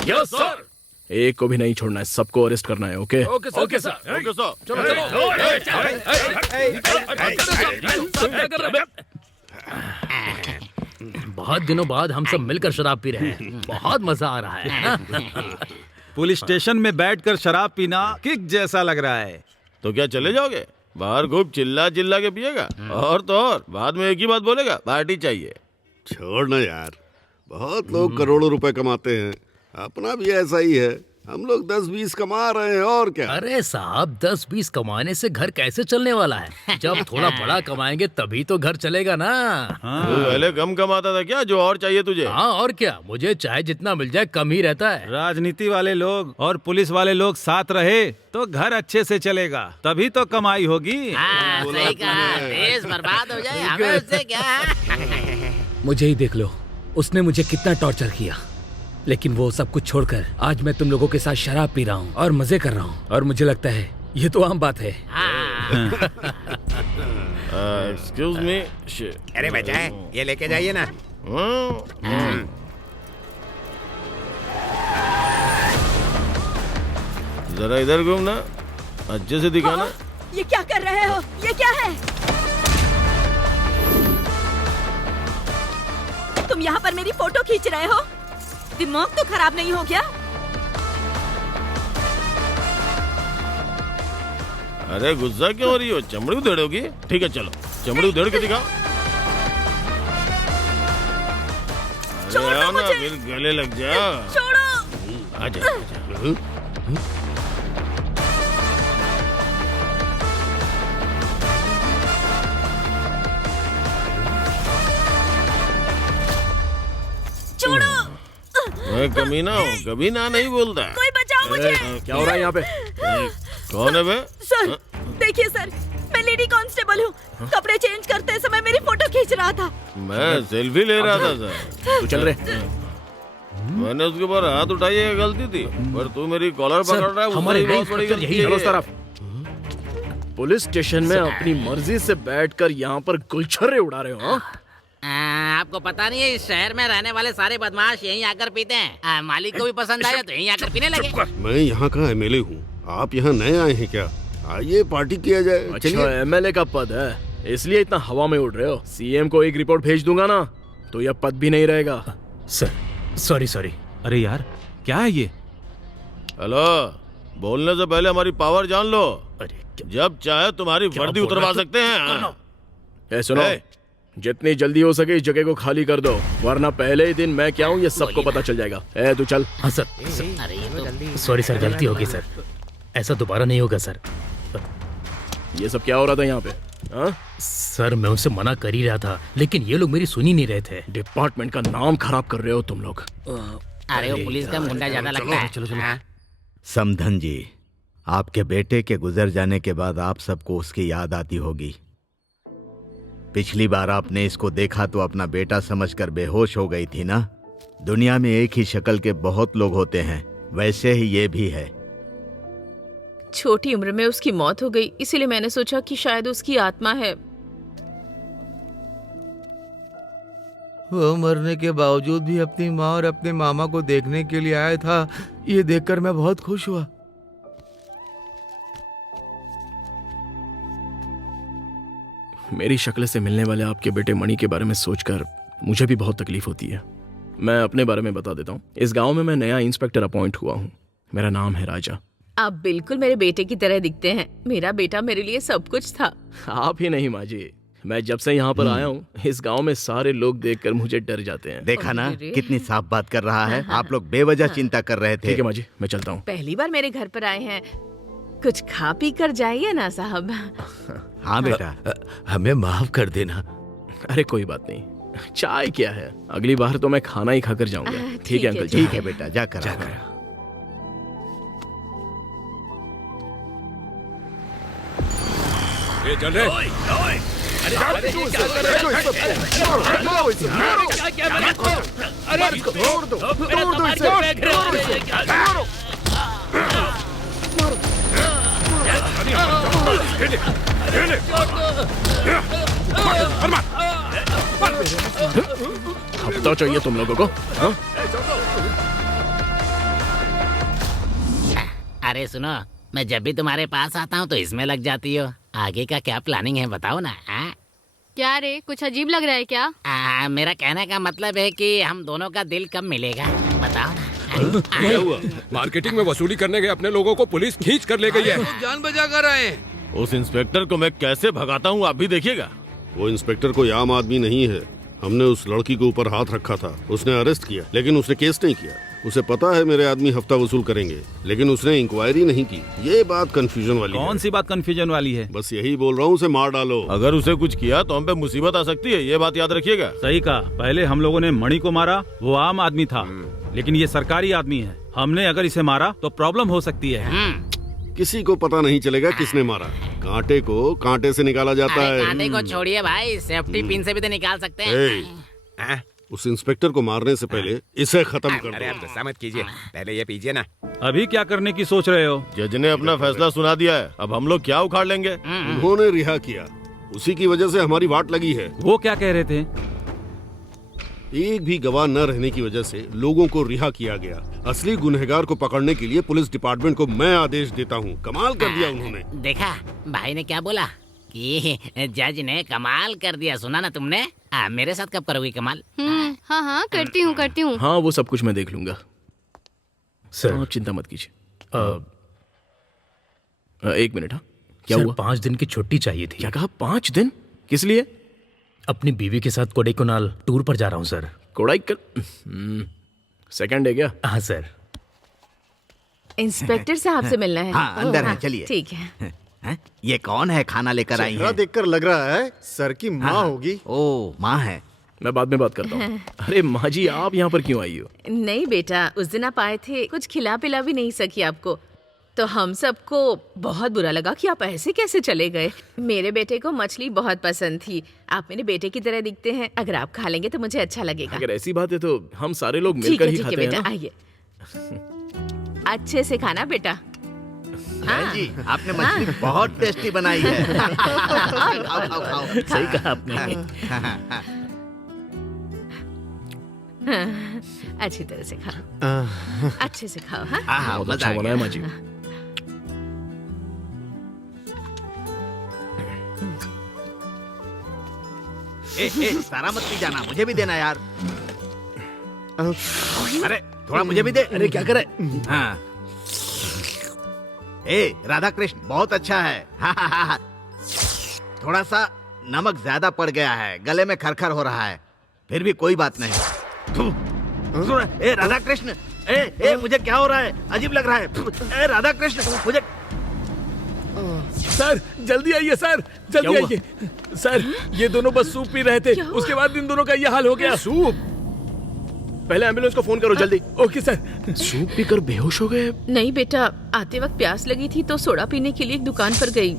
Yes sir. एक को भी नहीं छोड़ना है, सबको अरेस्ट करना है। Okay okay sir. Okay sir. Okay sir. बहुत दिनों बाद हम सब मिलकर शराब पी रहे हैं, बहुत मजा आ रहा है। पुलिस स्टेशन में बैठकर शराब पीना किक जैसा लग रहा है। तो क्या चले जाओगे? बाहर खूब चिल्ला चिल्ला के पिएगा और तो और बाद में एक ही बात बोलेगा, पार्टी चाहिए। छोड़ ना यार, बहुत लोग करोड़ों रुपए कमाते हैं, अपना भी ऐसा ही है। हम लोग 10-20 कमा रहे हैं और क्या। अरे साहब, 10-20 कमाने से घर कैसे चलने वाला है? जब थोड़ा बड़ा कमाएंगे तभी तो घर चलेगा ना। तू पहले कम कमाता था क्या, जो और चाहिए तुझे? हाँ और क्या, मुझे चाहे जितना मिल जाए कम ही रहता है। राजनीति वाले लोग और पुलिस वाले लोग साथ रहे तो घर अच्छे से चलेगा, तभी तो कमाई होगी। हाँ, सही कहा। देश बर्बाद हो जाए, हमें उससे क्या। मुझे ही देख लो, उसने मुझे कितना टॉर्चर किया, लेकिन वो सब कुछ छोड़कर आज मैं तुम लोगों के साथ शराब पी रहा हूँ और मजे कर रहा हूँ, और मुझे लगता है ये तो आम बात है। Excuse me. अरे बचाए, ये लेके जाइए ना। जरा इधर घूमना, अच्छे से दिखाना। ये क्या कर रहे हो? ये क्या है? तुम यहाँ पर मेरी फोटो खींच रहे हो? दिमाग तो खराब नहीं हो गया? अरे गुस्सा क्यों हो रही हो? चमड़ी उधेड़ोगी? ठीक है चलो, चमड़ी उधेड़ के दिखाओ। छोड़ो ना, मुझे। फिर गले लग जा। छोड़ो। आजा, आजा। छोड़ो। मैं कमीना हूँ, कभी ना नहीं बोलता। कोई बचाओ मुझे। क्या हो रहा है यहाँ पे? कौन है बे? सर, देखिए सर, मैं लेडी कांस्टेबल हूँ। कपड़े चेंज करते समय मेरी फोटो खींच रहा था। मैं सेल्फी ले रहा था सर। तू चल रहे। मैंने उसके ऊपर हाथ उठाई, ये गलती थी, पर तू मेरी कॉलर पकड़ रहा है, हमारे बहुत बड़ी गलती है। चलो तरफ। पुलिस स्टेशन में अपनी मर्जी से बैठकर यहाँ पर गुलछर्रे उड़ा रहे हो? आपको पता नहीं है, इस शहर में रहने वाले सारे बदमाश यहीं आकर पीते हैं। मालिक को भी पसंद आया तो यहीं आकर पीने लगे। मैं यहाँ का एमएलए हूँ, आप यहाँ नए आए हैं क्या? आइए पार्टी किया जाए। अच्छा, एमएलए का पद है इसलिए इतना हवा में उड़ रहे हो? सीएम को एक रिपोर्ट भेज दूंगा ना तो यह पद भी नहीं रहेगा। Sir sorry. अरे यार क्या है ये? हेलो, बोलने से पहले हमारी पावर जान लो। जब चाहे तुम्हारी वर्दी उतरवा सकते हैं। सुनो, जितनी जल्दी हो सके इस जगह को खाली कर दो, वरना पहले ही दिन मैं क्या हूँ ये सबको पता चल जाएगा। ए तू चल। हाँ सर। अरे ये तो सॉरी सर, गलती हो गई सर, ऐसा दोबारा नहीं होगा सर। ये सब क्या हो रहा था यहाँ पे? हाँ? सर मैं उनसे मना कर ही रहा था, लेकिन ये लोग मेरी सुन ही नहीं रहे थे। डिपार्टमेंट का नाम खराब कर रहे हो तुम लोग। अरे वो पुलिस का मुंडा ज्यादा लगता है। चलो चलो। हाँ? समधन जी, आपके बेटे के गुजर जाने के बाद आप सबको उसकी याद आती होगी। पिछली बार आपने इसको देखा तो अपना बेटा समझकर बेहोश हो गई थी ना। दुनिया में एक ही शक्ल के बहुत लोग होते हैं, वैसे ही ये भी है। छोटी उम्र में उसकी मौत हो गई, इसीलिए मैंने सोचा कि शायद उसकी आत्मा है। वो मरने के बावजूद भी अपनी माँ और अपने मामा को देखने के लिए आया था। ये देखकर मैं बहुत खुश हुआ। मेरी शक्ल से मिलने वाले आपके बेटे मणि के बारे में सोचकर मुझे भी बहुत तकलीफ होती है। मैं अपने बारे में बता देता हूँ। इस गांव में मैं नया इंस्पेक्टर अपॉइंट हुआ हूँ। मेरा नाम है राजा। आप बिल्कुल मेरे बेटे की तरह दिखते हैं। मेरा बेटा मेरे लिए सब कुछ था। आप ही नहीं माँ जी, मैं जब से यहाँ पर आया हूँ इस गांव में सारे लोग देखकर मुझे डर जाते हैं। देखा ना कितनी साफ बात कर रहा है। आप लोग बेवजह चिंता कर रहे थे। ठीक है माँ जी, मैं चलता हूँ। पहली बार मेरे घर पर आए हैं, कुछ खा पी कर जाइए ना साहब। हाँ बेटा, हमें माफ कर देना। अरे कोई बात नहीं, चाय क्या है, अगली बार तो मैं खाना ही खाकर जाऊंगा। ठीक है अंकल जी। ठीक है बेटा, जाकर चल रहे। हफ्ता चाहिए तुम लोगों को? हाँ? अरे सुनो, मैं जब भी तुम्हारे पास आता हूँ तो इसमें लग जाती हो। आगे का क्या प्लानिंग है बताओ ना। क्या रे, कुछ अजीब लग रहा है क्या? मेरा कहने का मतलब है कि हम दोनों का दिल कब मिलेगा बताओ ना। क्या हुआ? मार्केटिंग में वसूली करने गए अपने लोगों को पुलिस खींच कर ले गई है। जान बचा कर आए। उस इंस्पेक्टर को मैं कैसे भगाता हूँ आप भी देखिएगा। वो इंस्पेक्टर कोई आम आदमी नहीं है। हमने उस लड़की के ऊपर हाथ रखा था, उसने अरेस्ट किया, लेकिन उसने केस नहीं किया। उसे पता है मेरे आदमी हफ्ता वसूल करेंगे, लेकिन उसने इंक्वायरी नहीं की। ये बात कंफ्यूजन वाली है। कौन सी बात कंफ्यूजन वाली है? बस यही बोल रहा हूँ, उसे मार डालो। अगर उसे कुछ किया तो हम पे मुसीबत आ सकती है, ये बात याद रखिएगा। सही कहा। पहले हम लोगों ने मणि को मारा, वो आम आदमी था, लेकिन ये सरकारी आदमी है। हमने अगर इसे मारा तो प्रॉब्लम हो सकती है। किसी को पता नहीं चलेगा किसने मारा। कांटे को कांटे से निकाला जाता है। कांटे को छोड़िए भाई, सेफ्टी पिन से भी तो निकाल सकते हैं। उस इंस्पेक्टर को मारने से पहले इसे खत्म कर दो। अरे आप गुस्सा मत कीजिए, पहले ये पीजिए ना। अभी क्या करने की सोच रहे हो? जज ने अपना फैसला सुना दिया है, अब हम लोग क्या उखाड़ लेंगे? उन्होंने रिहा किया, उसी की वजह से हमारी वाट लगी है। वो क्या कह रहे थे? एक भी गवाह न रहने की वजह से लोगों को रिहा किया गया। असली गुनहगार को पकड़ने के लिए पुलिस डिपार्टमेंट को मैं आदेश देता हूँ। कमाल कर दिया उन्होंने। देखा भाई ने क्या बोला कि जज ने कमाल कर दिया। सुना ना तुमने? मेरे साथ कब करोगी कमाल? हाँ हाँ करती हूँ। हाँ वो सब कुछ मैं देख लूंगा सर। आप चिंता मत कीजिए। एक मिनट। हाँ क्या सर, हुआ? 5 दिन की छुट्टी चाहिए थी। क्या कहा? 5 दिन? किस लिए? अपनी बीवी के साथ कोडाईकनाल टूर पर जा रहा हूँ सर। कोडाईकनाल सेकंड है क्या? हाँ सर। इंस्पेक्टर साहब से मिलना है। हाँ अंदर है, चलिए। ठीक है। ये कौन है? खाना लेकर आई है? देखकर लग रहा है सर की माँ होगी। ओ माँ है। मैं बाद में बात करता हूँ। अरे माँ जी आप यहाँ पर क्यों आई हो? नहीं बेटा, उस दिन आप आए थे, कुछ खिला पिला भी नहीं सकी आपको, तो हम सबको बहुत बुरा लगा कि आप ऐसे कैसे चले गए। मेरे बेटे को मछली बहुत पसंद थी। आप मेरे बेटे की तरह दिखते हैं, अगर आप खा लेंगे तो मुझे अच्छा लगेगा। अगर ऐसी बात है तो हम सारे लोग ठीक मिलकर है ही ठीक है खाते हैं बेटा, ना? आइए। अच्छे से खाना बेटा। बहन जी आपने मछली बहुत टेस्टी बनाई है। खाओ खाओ खाओ। सही कहा आपने। अच्छी तरह से खाओ, अच्छे से खाओ। हाँ बहुत अच्छा बना है माँ जी। सारा मत पी जाना, मुझे भी देना यार। अरे थोड़ा मुझे भी दे। अरे क्या करे? हाँ। ए राधा कृष्ण बहुत अच्छा है। थोड़ा सा नमक ज्यादा पड़ गया है, गले में खरखर हो रहा है। फिर भी कोई बात नहीं। ए राधा कृष्ण, ए मुझे क्या हो रहा है? अजीब लग रहा है। ए राधा कृष्ण, मुझे सर जल्दी आइए सर, जल्दी आइए सर। ये दोनों बस सूप पी रहे थे, उसके बाद इन दोनों का ये हाल हो गया। सूप? पहले एम्बुलेंस को फोन करो जल्दी। Okay sir. सूप पीकर बेहोश हो गए? नहीं बेटा, आते वक्त प्यास लगी थी तो सोडा पीने के लिए एक दुकान पर गई।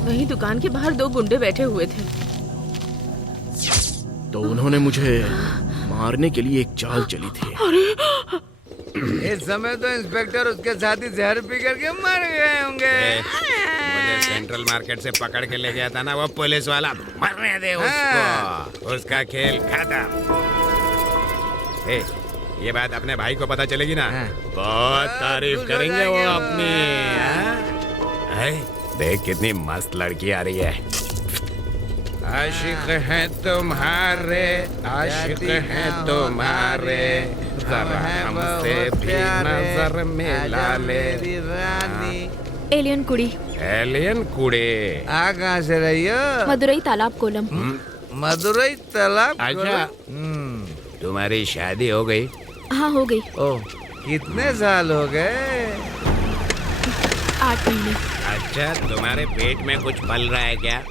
वही दुकान के बाहर 2 गुंडे बैठे हुए थे। तो उन्होंने मुझे मारने के लिए एक चाल चली थी। इस समय तो इंस्पेक्टर उसके साथी जहर पी करके मर गए होंगे। मुझे सेंट्रल मार्केट से पकड़ के ले गया था ना वो पुलिस वाला, मरने दे उसको। उसका खेल खत्म। ये बात अपने भाई को पता चलेगी ना, बहुत तारीफ करेंगे वो अपनी। देख कितनी मस्त लड़की आ रही है। आशिक हैं तुम्हारे, आशिक हैं तुम्हारे, जरा हमसे भी नजर मिला ले रानी। एलियन कुड़ी। एलियन कुड़ी? आ कहाँ से रही हो? मदुरई तालाब कोलम। मदुरई तालाब? अच्छा, तुम्हारी शादी हो गई? हाँ हो गई। ओह, कितने साल हो गए? 8 महीने। अच्छा, तुम्हारे पेट में कुछ पल रहा है क्या?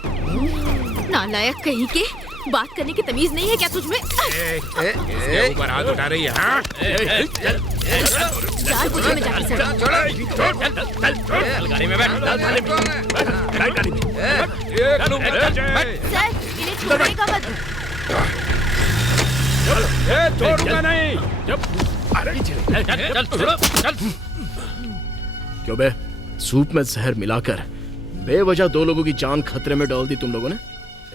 नालायक कहीं के, बात करने की तमीज नहीं है क्या तुझमें? इसके ऊपर हाथ उठा रही है? हाँ? चार पूछे में जाके सर। गाड़ी में बैठ। सर इन्हें छोड़ेगा मत। छोड़ूंगा नहीं। क्यों बे? सूप में जहर मिलाकर बेवजह 2 लोगों की जान खतरे में डाल दी तुम लोगों ने।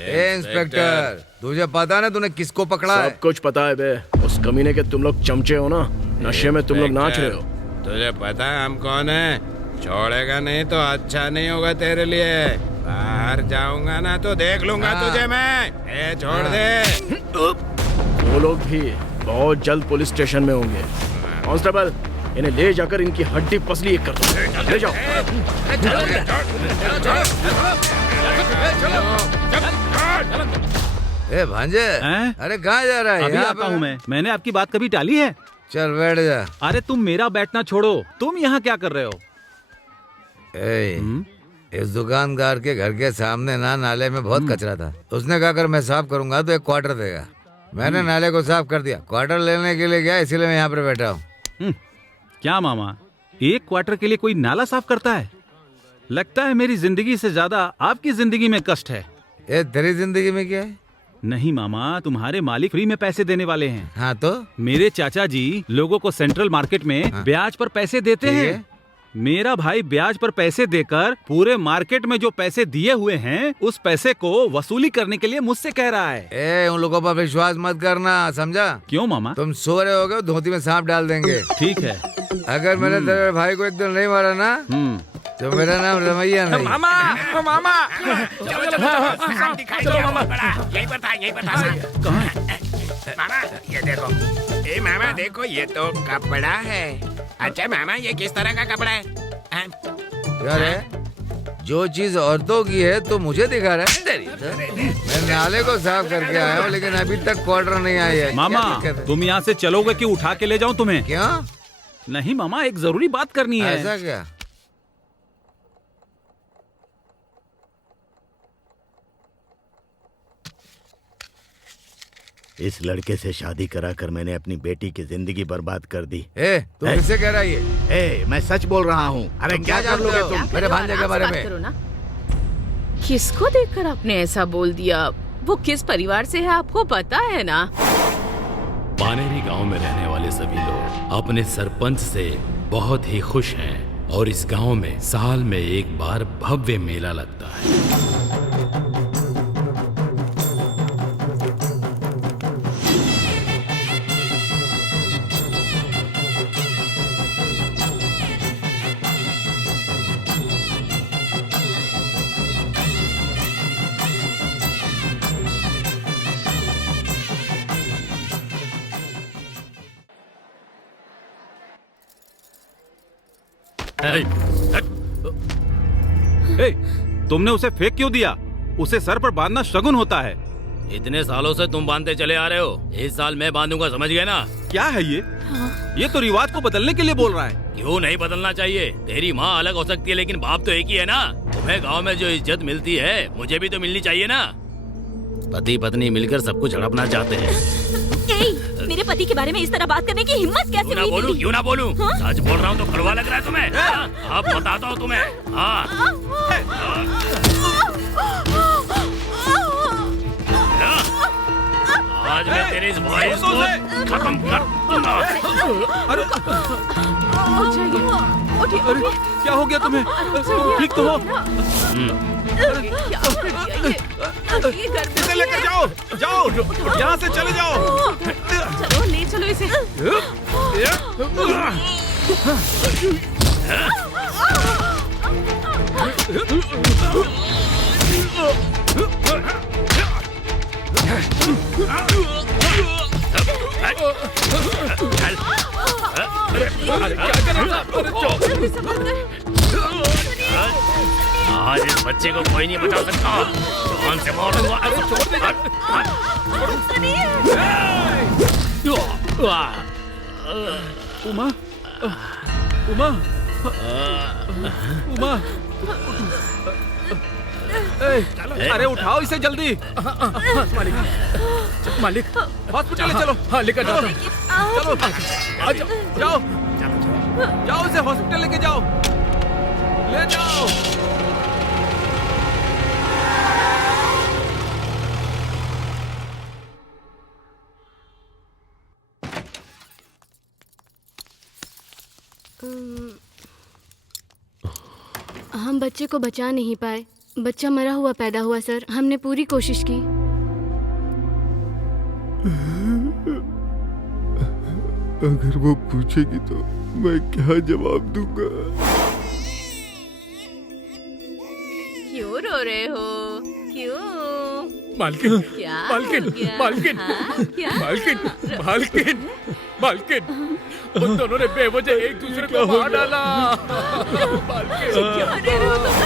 इंस्पेक्टर, तुझे पता ना तूने किसको पकड़ा है? सब कुछ पता है बे। उस कमीने के तुम लोग चमचे हो ना, नशे में तुम लोग नाच रहे हो। तुझे पता है हम कौन है? छोड़ेगा नहीं तो अच्छा नहीं होगा तेरे लिए। बाहर जाऊंगा ना तो देख लूंगा तुझे मैं। छोड़ दे। वो लोग भी बहुत जल्द पुलिस स्टेशन में होंगे। कांस्टेबल, इन्हें ले जाकर इनकी हड्डी पसली एक कर दो। ले जाओ। ए भांजे, अरे कहाँ जा रहा है? अभी आता हूँ मैं। मैंने आपकी बात कभी टाली है? चल बैठ जा। अरे तुम मेरा बैठना छोड़ो, तुम यहाँ क्या कर रहे हो? इस दुकानदार के घर के सामने ना नाले में बहुत कचरा था। उसने कहा अगर मैं साफ करूंगा तो 1 क्वार्टर देगा। मैंने नाले को साफ कर दिया, क्वार्टर लेने के लिए गया, इसीलिए मैं यहाँ पर बैठा हूँ। क्या मामा, 1 क्वार्टर के लिए कोई नाला साफ करता है? लगता है मेरी जिंदगी से ज्यादा आपकी जिंदगी में कष्ट है। ये तेरी जिंदगी में क्या है? नहीं मामा, तुम्हारे मालिक फ्री में पैसे देने वाले हैं। हाँ तो? मेरे चाचा जी लोगों को सेंट्रल मार्केट में ब्याज पर पैसे देते हैं। मेरा भाई ब्याज पर पैसे देकर पूरे मार्केट में जो पैसे दिए हुए हैं उस पैसे को वसूली करने के लिए मुझसे कह रहा है। उन लोगों पर विश्वास मत करना, समझा? क्यों मामा? तुम सो रहे होगे, धोती में सांप डाल देंगे। ठीक है। अगर मैंने तेरे भाई को एक दिन नहीं मारा ना तो मेरा नाम रमैया नहीं। मामा, मामा, चलो मामा, यहीं पर था। मामा ये देखो। ए मामा देखो, ये तो कपड़ा है। अच्छा मामा, ये किस तरह का कपड़ा है? यार जो चीज औरतों की है तो मुझे दिखा रहा है। मैं नाले को साफ करके आया हूँ लेकिन अभी तक क्वार्टर नहीं आई है। मामा तुम यहाँ से चलोगे कि उठा के ले जाऊँ तुम्हें? क्या? नहीं मामा, एक जरूरी बात करनी है। ऐसा क्या? इस लड़के से शादी कराकर मैंने अपनी बेटी की जिंदगी बर्बाद कर दी। तू किससे कह रहा है? मैं सच बोल रहा हूँ। अरे क्या कर लोगे तुम मेरे भांजे के बारे में? किसको देखकर आपने ऐसा बोल दिया? वो किस परिवार से है आपको पता है ना? बानेरी गांव में रहने वाले सभी लोग अपने सरपंच से बहुत ही खुश हैं और इस गांव में साल में एक बार भव्य मेला लगता है। ए, तुमने उसे फेंक क्यों दिया? उसे सर पर बांधना शगुन होता है। इतने सालों से तुम बांधते चले आ रहे हो, इस साल मैं बांधूंगा, समझ गए ना? क्या है ये? ये तो रिवाज को बदलने के लिए बोल रहा है। क्यों नहीं बदलना चाहिए? तेरी माँ अलग हो सकती है लेकिन बाप तो एक ही है ना। तुम्हें गांव में जो इज्जत मिलती है मुझे भी तो मिलनी चाहिए ना। पति पत्नी मिलकर सब कुछ हड़पना चाहते हैं। मेरे पति के बारे में इस तरह बात करने की हिम्मत कैसे क्यों ना हुई बोलूं, तेरी? क्यों ना बोलूं? सच बोल रहा हूँ तो कड़वा लग रहा है तुम्हें? अब बताता हूँ तुम्हें। आज मैं तेरी इस वॉइस को खत्म कर दूंगा। अरे क्या हो गया तुम्हें? तुम ठीक तो हो? इसे लेकर जाओ, जाओ यहाँ से चले जाओ। चलो ले चलो इसे। आज इस बच्चे को कोई नहीं बचा सकता। जान से मार दूंगा। उमा, उमा, उमा, अरे उठाओ इसे जल्दी। मालिक, मालिक, हॉस्पिटल ले चलो। हाँ लेकर जाओ। चलो, जाओ, जाओ इसे हॉस्पिटल लेके जाओ, ले जाओ। हम बच्चे को बचा नहीं पाए। बच्चा मरा हुआ पैदा हुआ सर। हमने पूरी कोशिश की। अगर वो पूछेगी तो मैं क्या जवाब दूंगा? क्यों रो रहे हो? क्यों? मालकिन, क्या मालकिन, हो गया? मालकिन, हाँ, क्या? मालकिन, मालकिन, मालकिन, उन दोनों ने बेवजह एक दूसरे को मार डाला। मालकिन, क्यों रो रहे हो तुम?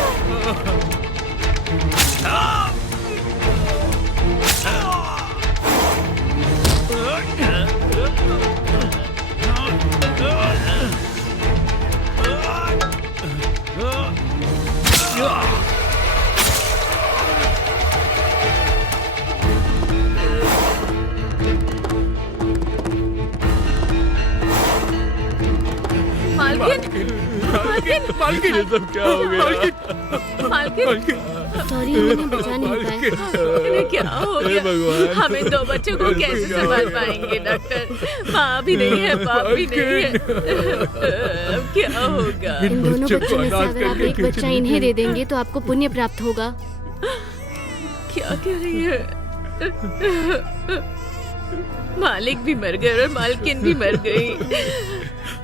मालकिन, मालकिन, मालकिन, ये सब क्या हो गया? मालकिन, सॉरी, हमें बचा नहीं पाए। इन्हें क्या हो गया? हम इन दो बच्चों को कैसे संभाल पाएंगे डॉक्टर? माँ भी नहीं है, बाप भी नहीं है। अब क्या होगा? इन दोनों बच्चों में से अगर आप एक बच्चा इन्हें दे देंगे तो आपको पुण्य प्राप्त होगा। क्या कह रही है? मालिक भी मर गए और मालकिन भी मर गई।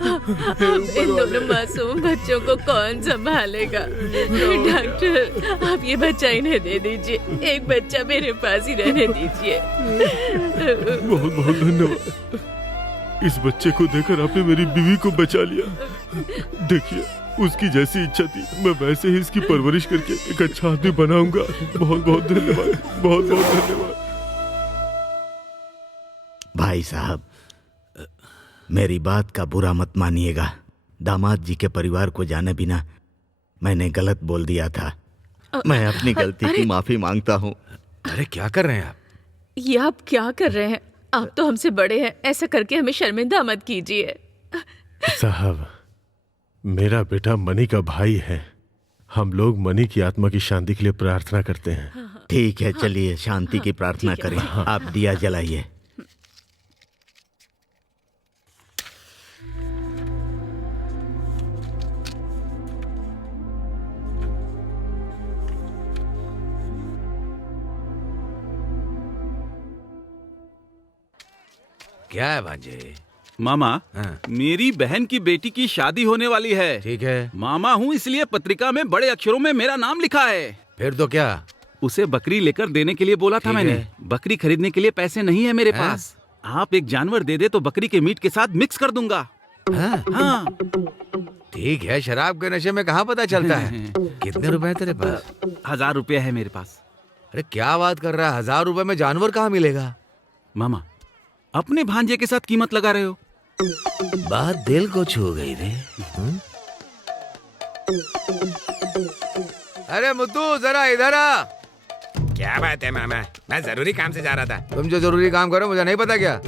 अब इन दोनों मासूम बच्चों को कौन संभालेगा? डॉक्टर, आप ये बच्चा इन्हें दे दीजिए। एक बच्चा मेरे पास ही रहने दीजिए। बहुत बहुत धन्यवाद। इस बच्चे को देकर आपने मेरी बीवी को बचा लिया। देखिए, उसकी जैसी इच्छा थी मैं वैसे ही इसकी परवरिश करके एक अच्छा आदमी बनाऊंगा। बहुत बहुत धन्यवाद, बहुत बहुत धन्यवाद। भाई साहब, मेरी बात का बुरा मत मानिएगा। दामाद जी के परिवार को जाने बिना मैंने गलत बोल दिया था। मैं अपनी गलती की माफी मांगता हूँ। अरे क्या कर रहे हैं आप? ये आप क्या कर रहे हैं? आप तो हमसे बड़े हैं, ऐसा करके हमें शर्मिंदा मत कीजिए। साहब, मेरा बेटा मनी का भाई है। हम लोग मनी की आत्मा की शांति के लिए प्रार्थना करते हैं। ठीक है, चलिए शांति की प्रार्थना करें। आप दिया जलाइए। क्या है भांजे? मामा, मेरी बहन की बेटी की शादी होने वाली है। ठीक है। मामा हूँ इसलिए पत्रिका में बड़े अक्षरों में मेरा नाम लिखा है। फिर तो क्या? उसे बकरी लेकर देने के लिए बोला था मैंने। बकरी खरीदने के लिए पैसे नहीं है मेरे पास। आप एक जानवर दे दे तो बकरी के मीट के साथ मिक्स कर दूंगा। हाँ। ठीक है, शराब के नशे में कहाँ पता चलता है। कितने रुपए है तेरे पास? 1000 रुपया है मेरे पास। अरे क्या बात कर रहा है, 1000 रुपए में जानवर कहाँ मिलेगा? मामा, अपने भांजे के साथ कीमत लगा रहे हो। बात दिल को छू गई रे। अरे मुद्दू जरा इधर आ। क्या बात है मामा, मैं जरूरी काम से जा रहा था। तुम जो जरूरी काम करो मुझे नहीं पता क्या?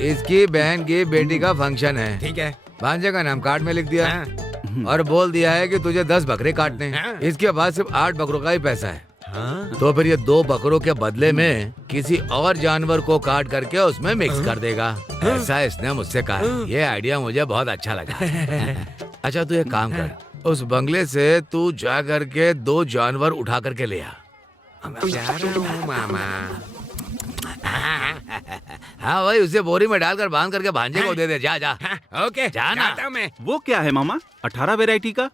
इसकी बहन की बेटी का फंक्शन है। ठीक है। भांजे का नाम कार्ड में लिख दिया और बोल दिया है कि तुझे 10 बकरे काटने हैं। इसके बाद सिर्फ 8 बकरों का ही पैसा है। तो फिर ये 2 बकरों के बदले में किसी और जानवर को काट करके उसमें मिक्स कर देगा। ऐसा इसने मुझसे कहा। ये आइडिया मुझे बहुत अच्छा लगा। अच्छा तू एक काम कर, उस बंगले से तू जा करके 2 जानवर उठा करके ले आ। जा रहा हूँ मामा। हाँ भाई, उसे बोरी में डालकर बांध करके भांजे को दे दे। जा जा। ओके, जाना। मैं। वो क्या है मामा? 18 वैरायटी का?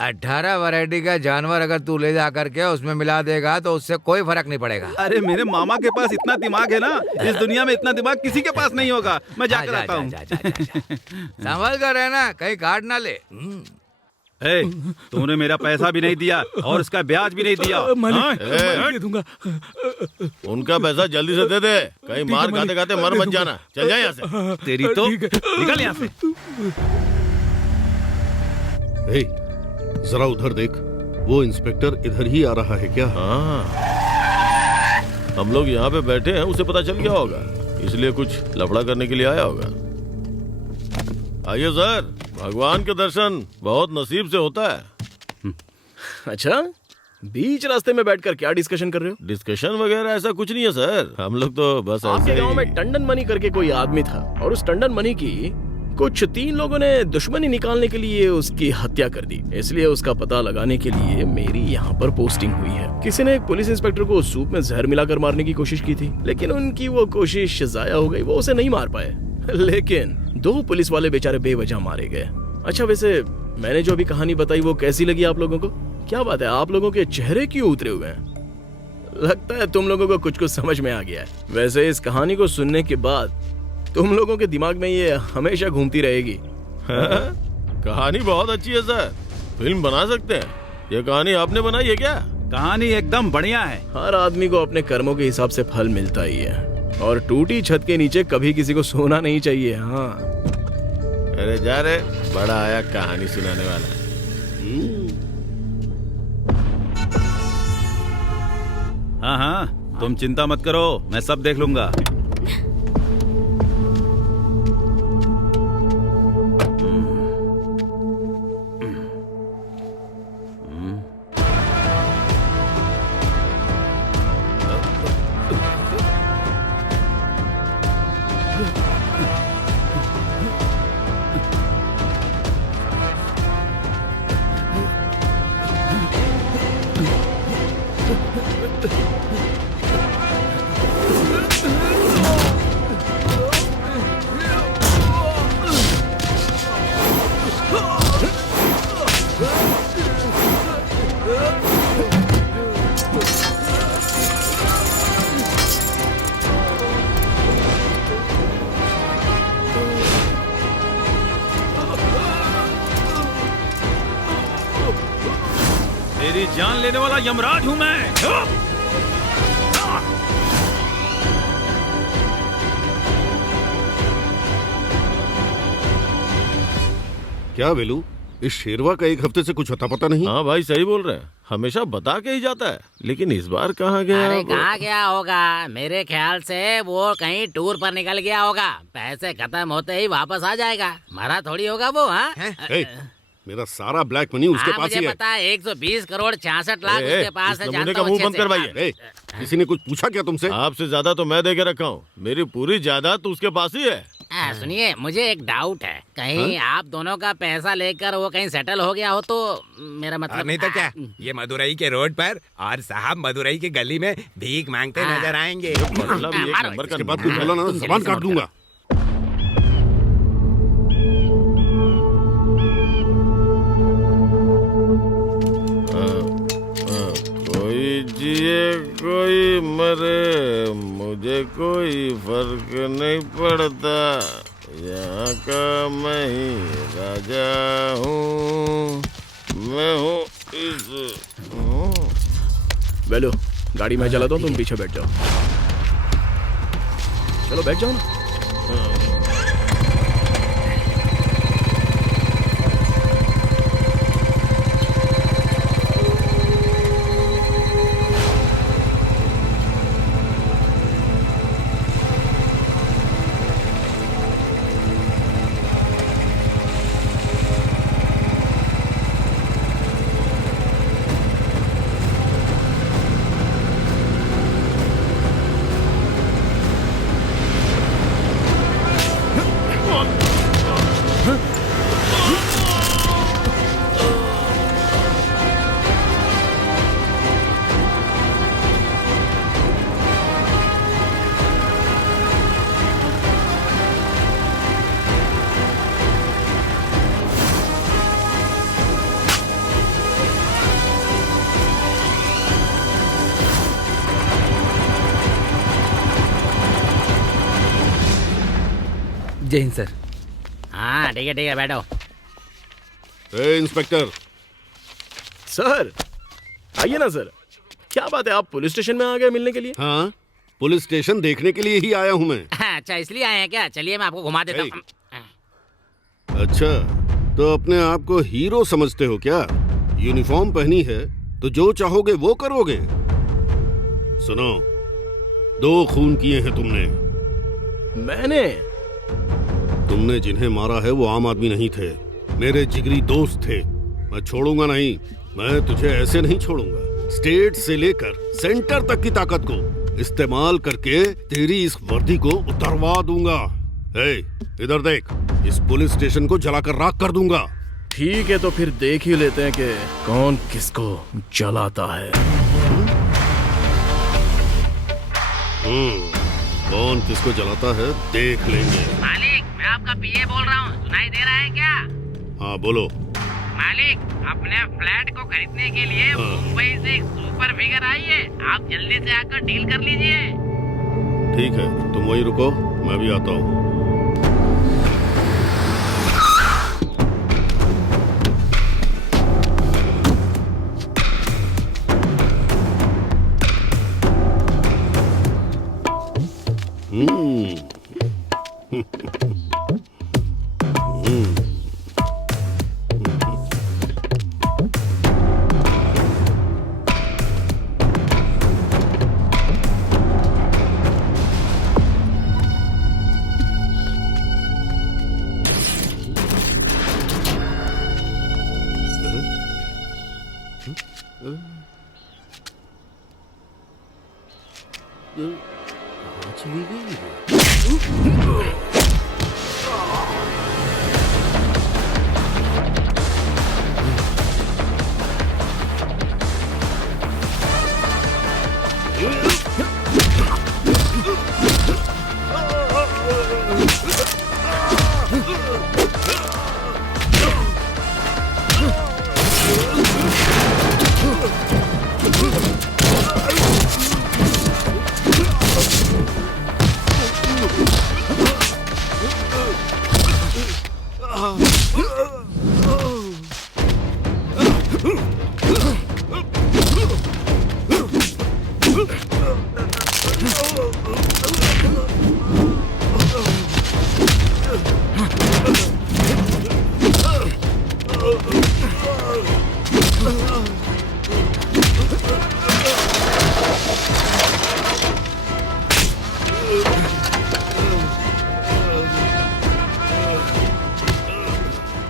18 वैरायटी का जानवर अगर तू ले जा करके उसमें मिला देगा तो उससे कोई फर्क नहीं पड़ेगा। अरे मेरे मामा के पास इतना दिमाग है ना, इस दुनिया में इतना दिमाग किसी के पास नहीं होगा। मैं जाकर आता हूँ। संभल कर रहना, कहीं काट ना ले। तूने मेरा पैसा भी नहीं दिया और इसका ब्याज भी नहीं दिया। दे दूंगा। उनका पैसा जल्दी से दे दे, कहीं मार खाते खाते मर मत जाना। चल जाए यहाँ से। तेरी तो निकल यहाँ से। जरा उधर देख, वो इंस्पेक्टर इधर ही आ रहा है क्या? हाँ, हम लोग यहाँ पे बैठे हैं, उसे पता चल गया होगा, इसलिए कुछ लफड़ा करने के लिए आया होगा। आइए सर, भगवान के दर्शन बहुत नसीब से होता है। अच्छा, बीच रास्ते में बैठकर क्या डिस्कशन कर रहे हो? डिस्कशन वगैरह ऐसा कुछ नहीं है सर, हम लोग तो बस आपके ऐसे गांव में टंडन मनी करके कोई आदमी था और उस टंडन मनी की कुछ 3 लोगों ने दुश्मनी निकालने के लिए उसकी हत्या कर दी। इसलिए उसका पता लगाने के लिए मेरी यहाँ पर पोस्टिंग हुई है। किसी ने एक पुलिस इंस्पेक्टर को सूप में जहर मिलाकर मारने की कोशिश की थी, लेकिन उनकी वो कोशिश जाया हो गई, वो उसे नहीं मार पाए। लेकिन 2 पुलिस वाले बेचारे बेवजह मारे गए। अच्छा वैसे मैंने जो अभी कहानी बताई वो कैसी लगी आप लोगों को? क्या बात है, आप लोगों के चेहरे क्यों उतरे हुए हैं? लगता है तुम लोगों को कुछ समझ में आ गया है। वैसे इस कहानी को सुनने के बाद तुम लोगों के दिमाग में ये हमेशा घूमती रहेगी। कहानी बहुत अच्छी है सर, फिल्म बना सकते हैं। ये कहानी आपने बनाई है क्या? कहानी एकदम बढ़िया है। हर आदमी को अपने कर्मों के हिसाब से फल मिलता ही है और टूटी छत के नीचे कभी किसी को सोना नहीं चाहिए। हाँ, अरे जा रे, बड़ा आया कहानी सुनाने वाला। हाँ हाँ, तुम चिंता मत करो, मैं सब देख लूंगा। तेरी जान लेने वाला यमराज हूं मैं। क्या वेलू, इस शेरवा का 1 हफ्ते से कुछ अता पता नहीं? हाँ भाई सही बोल रहे हैं, हमेशा बता के ही जाता है, लेकिन इस बार कहाँ गया? अरे कहाँ गया होगा, मेरे ख्याल से वो कहीं टूर पर निकल गया होगा। पैसे खत्म होते ही वापस आ जाएगा, मरा थोड़ी होगा वो। हाँ मेरा सारा ब्लैक मनी उसके पास ही है। पता है, 120 करोड़ 66 लाख उसके पास है। मुंह का मुंह बंद करवाइए। किसी ने कुछ पूछा क्या तुमसे? आपसे ज्यादा तो मैं दे के रखा हूँ, मेरी पूरी जायदाद तो उसके पास ही है। सुनिए, मुझे एक डाउट है, कहीं आप दोनों का पैसा लेकर वो कहीं सेटल हो गया हो तो मेरा मतलब। नहीं तो क्या, ये मदुरई के रोड पर और साहब मदुरई की गली में भीख मांगते नजर आएंगे। मतलब एक नंबर का बात कुछ बोला ना, ज़बान काट दूंगा। कोई जिए कोई मरे, मुझे कोई फर्क नहीं पड़ता, यहाँ का मैं ही राजा हूँ, मैं हूँ इस वेलो, गाड़ी मैं चलाता हूँ, तुम पीछे बैठ जाओ। चलो बैठ जाओ ना। जय हिंद सर। हाँ ठीक है बैठो। इंस्पेक्टर। सर आइए ना सर। क्या बात है, आप पुलिस स्टेशन में आ गए मिलने के लिए? हाँ, पुलिस स्टेशन देखने के लिए ही आया हूँ मैं। अच्छा इसलिए आए हैं क्या? चलिए मैं आपको घुमा देता हूँ। अच्छा, तो अपने आप को हीरो समझते हो क्या? यूनिफॉर्म पहनी है तो जो चाहोगे वो करोगे। सुनो, 2 खून किए हैं तुमने। मैंने? तुमने जिन्हें मारा है वो आम आदमी नहीं थे, मेरे जिगरी दोस्त थे। मैं छोड़ूंगा नहीं, मैं तुझे ऐसे नहीं छोड़ूंगा। स्टेट से लेकर सेंटर तक की ताकत को इस्तेमाल करके तेरी इस वर्दी को उतरवा दूंगा। इधर देख, इस पुलिस स्टेशन को जलाकर राख कर दूंगा। ठीक है, तो फिर देख ही लेते हैं कि कौन किसको जलाता है। कौन किसको जलाता है देख लेंगे। मालिक, मैं आपका पीए बोल रहा हूँ, सुनाई दे रहा है क्या? हाँ बोलो। मालिक, अपने फ्लैट को खरीदने के लिए मुंबई से एक सुपर फिगर आई है, आप जल्दी से आकर डील कर लीजिए। ठीक है, तुम वहीं रुको, मैं भी आता हूँ।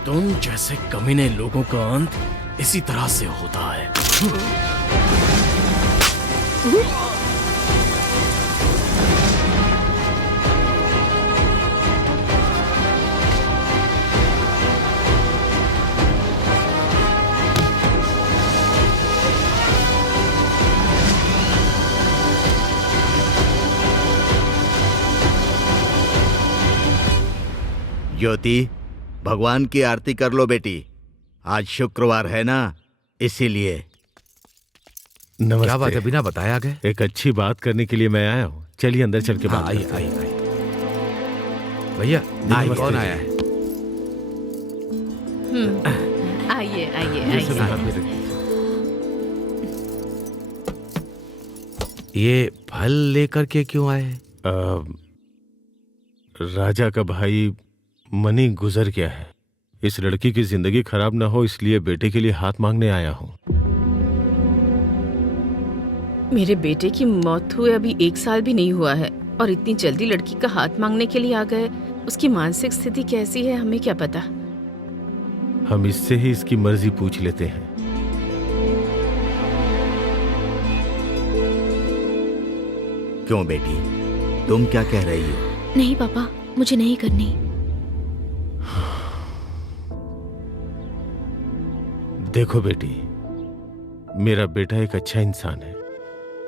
तुम जैसे कमीने लोगों का अंत इसी तरह से होता है। ज्योति, भगवान की आरती कर लो बेटी, आज शुक्रवार है ना, इसीलिए। क्या बात है, बिना बताया गए? एक अच्छी बात करने के लिए मैं आया हूँ। चलिए अंदर चल के बात आइए करते हैं। आइए भैया आइए, कौन आया है? आइए आइए ये सब यहाँ पे आइए। रख दीजिए। ये फल लेकर के क्यों आए? राजा का भाई मनी गुजर गया है। इस लड़की की जिंदगी खराब ना हो इसलिए बेटे के लिए हाथ मांगने आया हूँ। मेरे बेटे की मौत हुए अभी 1 साल भी नहीं हुआ है और इतनी जल्दी लड़की का हाथ मांगने के लिए आ गए। उसकी मानसिक स्थिति कैसी है हमें क्या पता। हम इससे ही इसकी मर्जी पूछ लेते हैं। क्यों बेटी, तुम क्या कह रही हो? नहीं पापा, मुझे नहीं करनी। देखो बेटी, मेरा बेटा एक अच्छा इंसान है।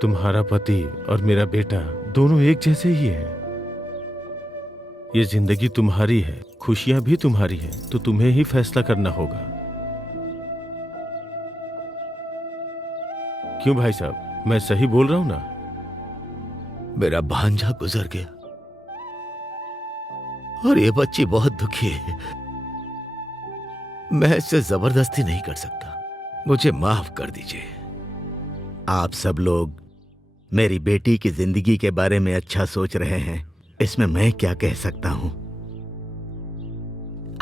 तुम्हारा पति और मेरा बेटा दोनों एक जैसे ही हैं। ये जिंदगी तुम्हारी है, खुशियां भी तुम्हारी हैं, तो तुम्हें ही फैसला करना होगा। क्यों भाई साहब, मैं सही बोल रहा हूं ना? मेरा भांजा गुजर गया और ये बच्ची बहुत दुखी है। मैं इससे जबरदस्ती नहीं कर सकता, मुझे माफ कर दीजिए। आप सब लोग मेरी बेटी की जिंदगी के बारे में अच्छा सोच रहे हैं, इसमें मैं क्या कह सकता हूँ?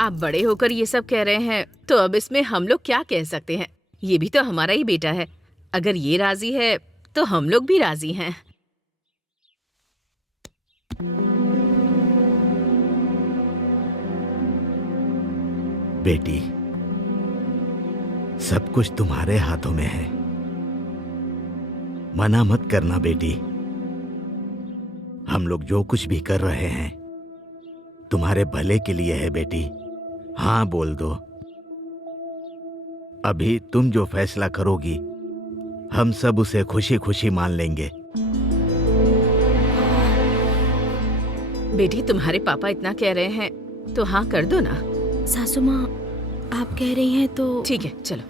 आप बड़े होकर ये सब कह रहे हैं तो अब इसमें हम लोग क्या कह सकते हैं? ये भी तो हमारा ही बेटा है। अगर ये राजी है तो हम लोग भी राजी हैं। बेटी, सब कुछ तुम्हारे हाथों में है। मना मत करना बेटी। हम लोग जो कुछ भी कर रहे हैं तुम्हारे भले के लिए है बेटी। हाँ बोल दो। अभी तुम जो फैसला करोगी हम सब उसे खुशी खुशी मान लेंगे। बेटी, तुम्हारे पापा इतना कह रहे हैं तो हाँ कर दो ना। सासू माँ, आप कह रही हैं तो ठीक है, चलो।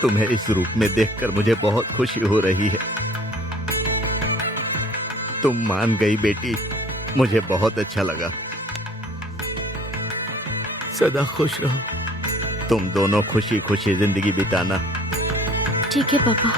तुम्हें इस रूप में देखकर मुझे बहुत खुशी हो रही है। तुम मान गई बेटी, मुझे बहुत अच्छा लगा। सदा खुश रहो। तुम दोनों खुशी खुशी जिंदगी बिताना। ठीक है पापा।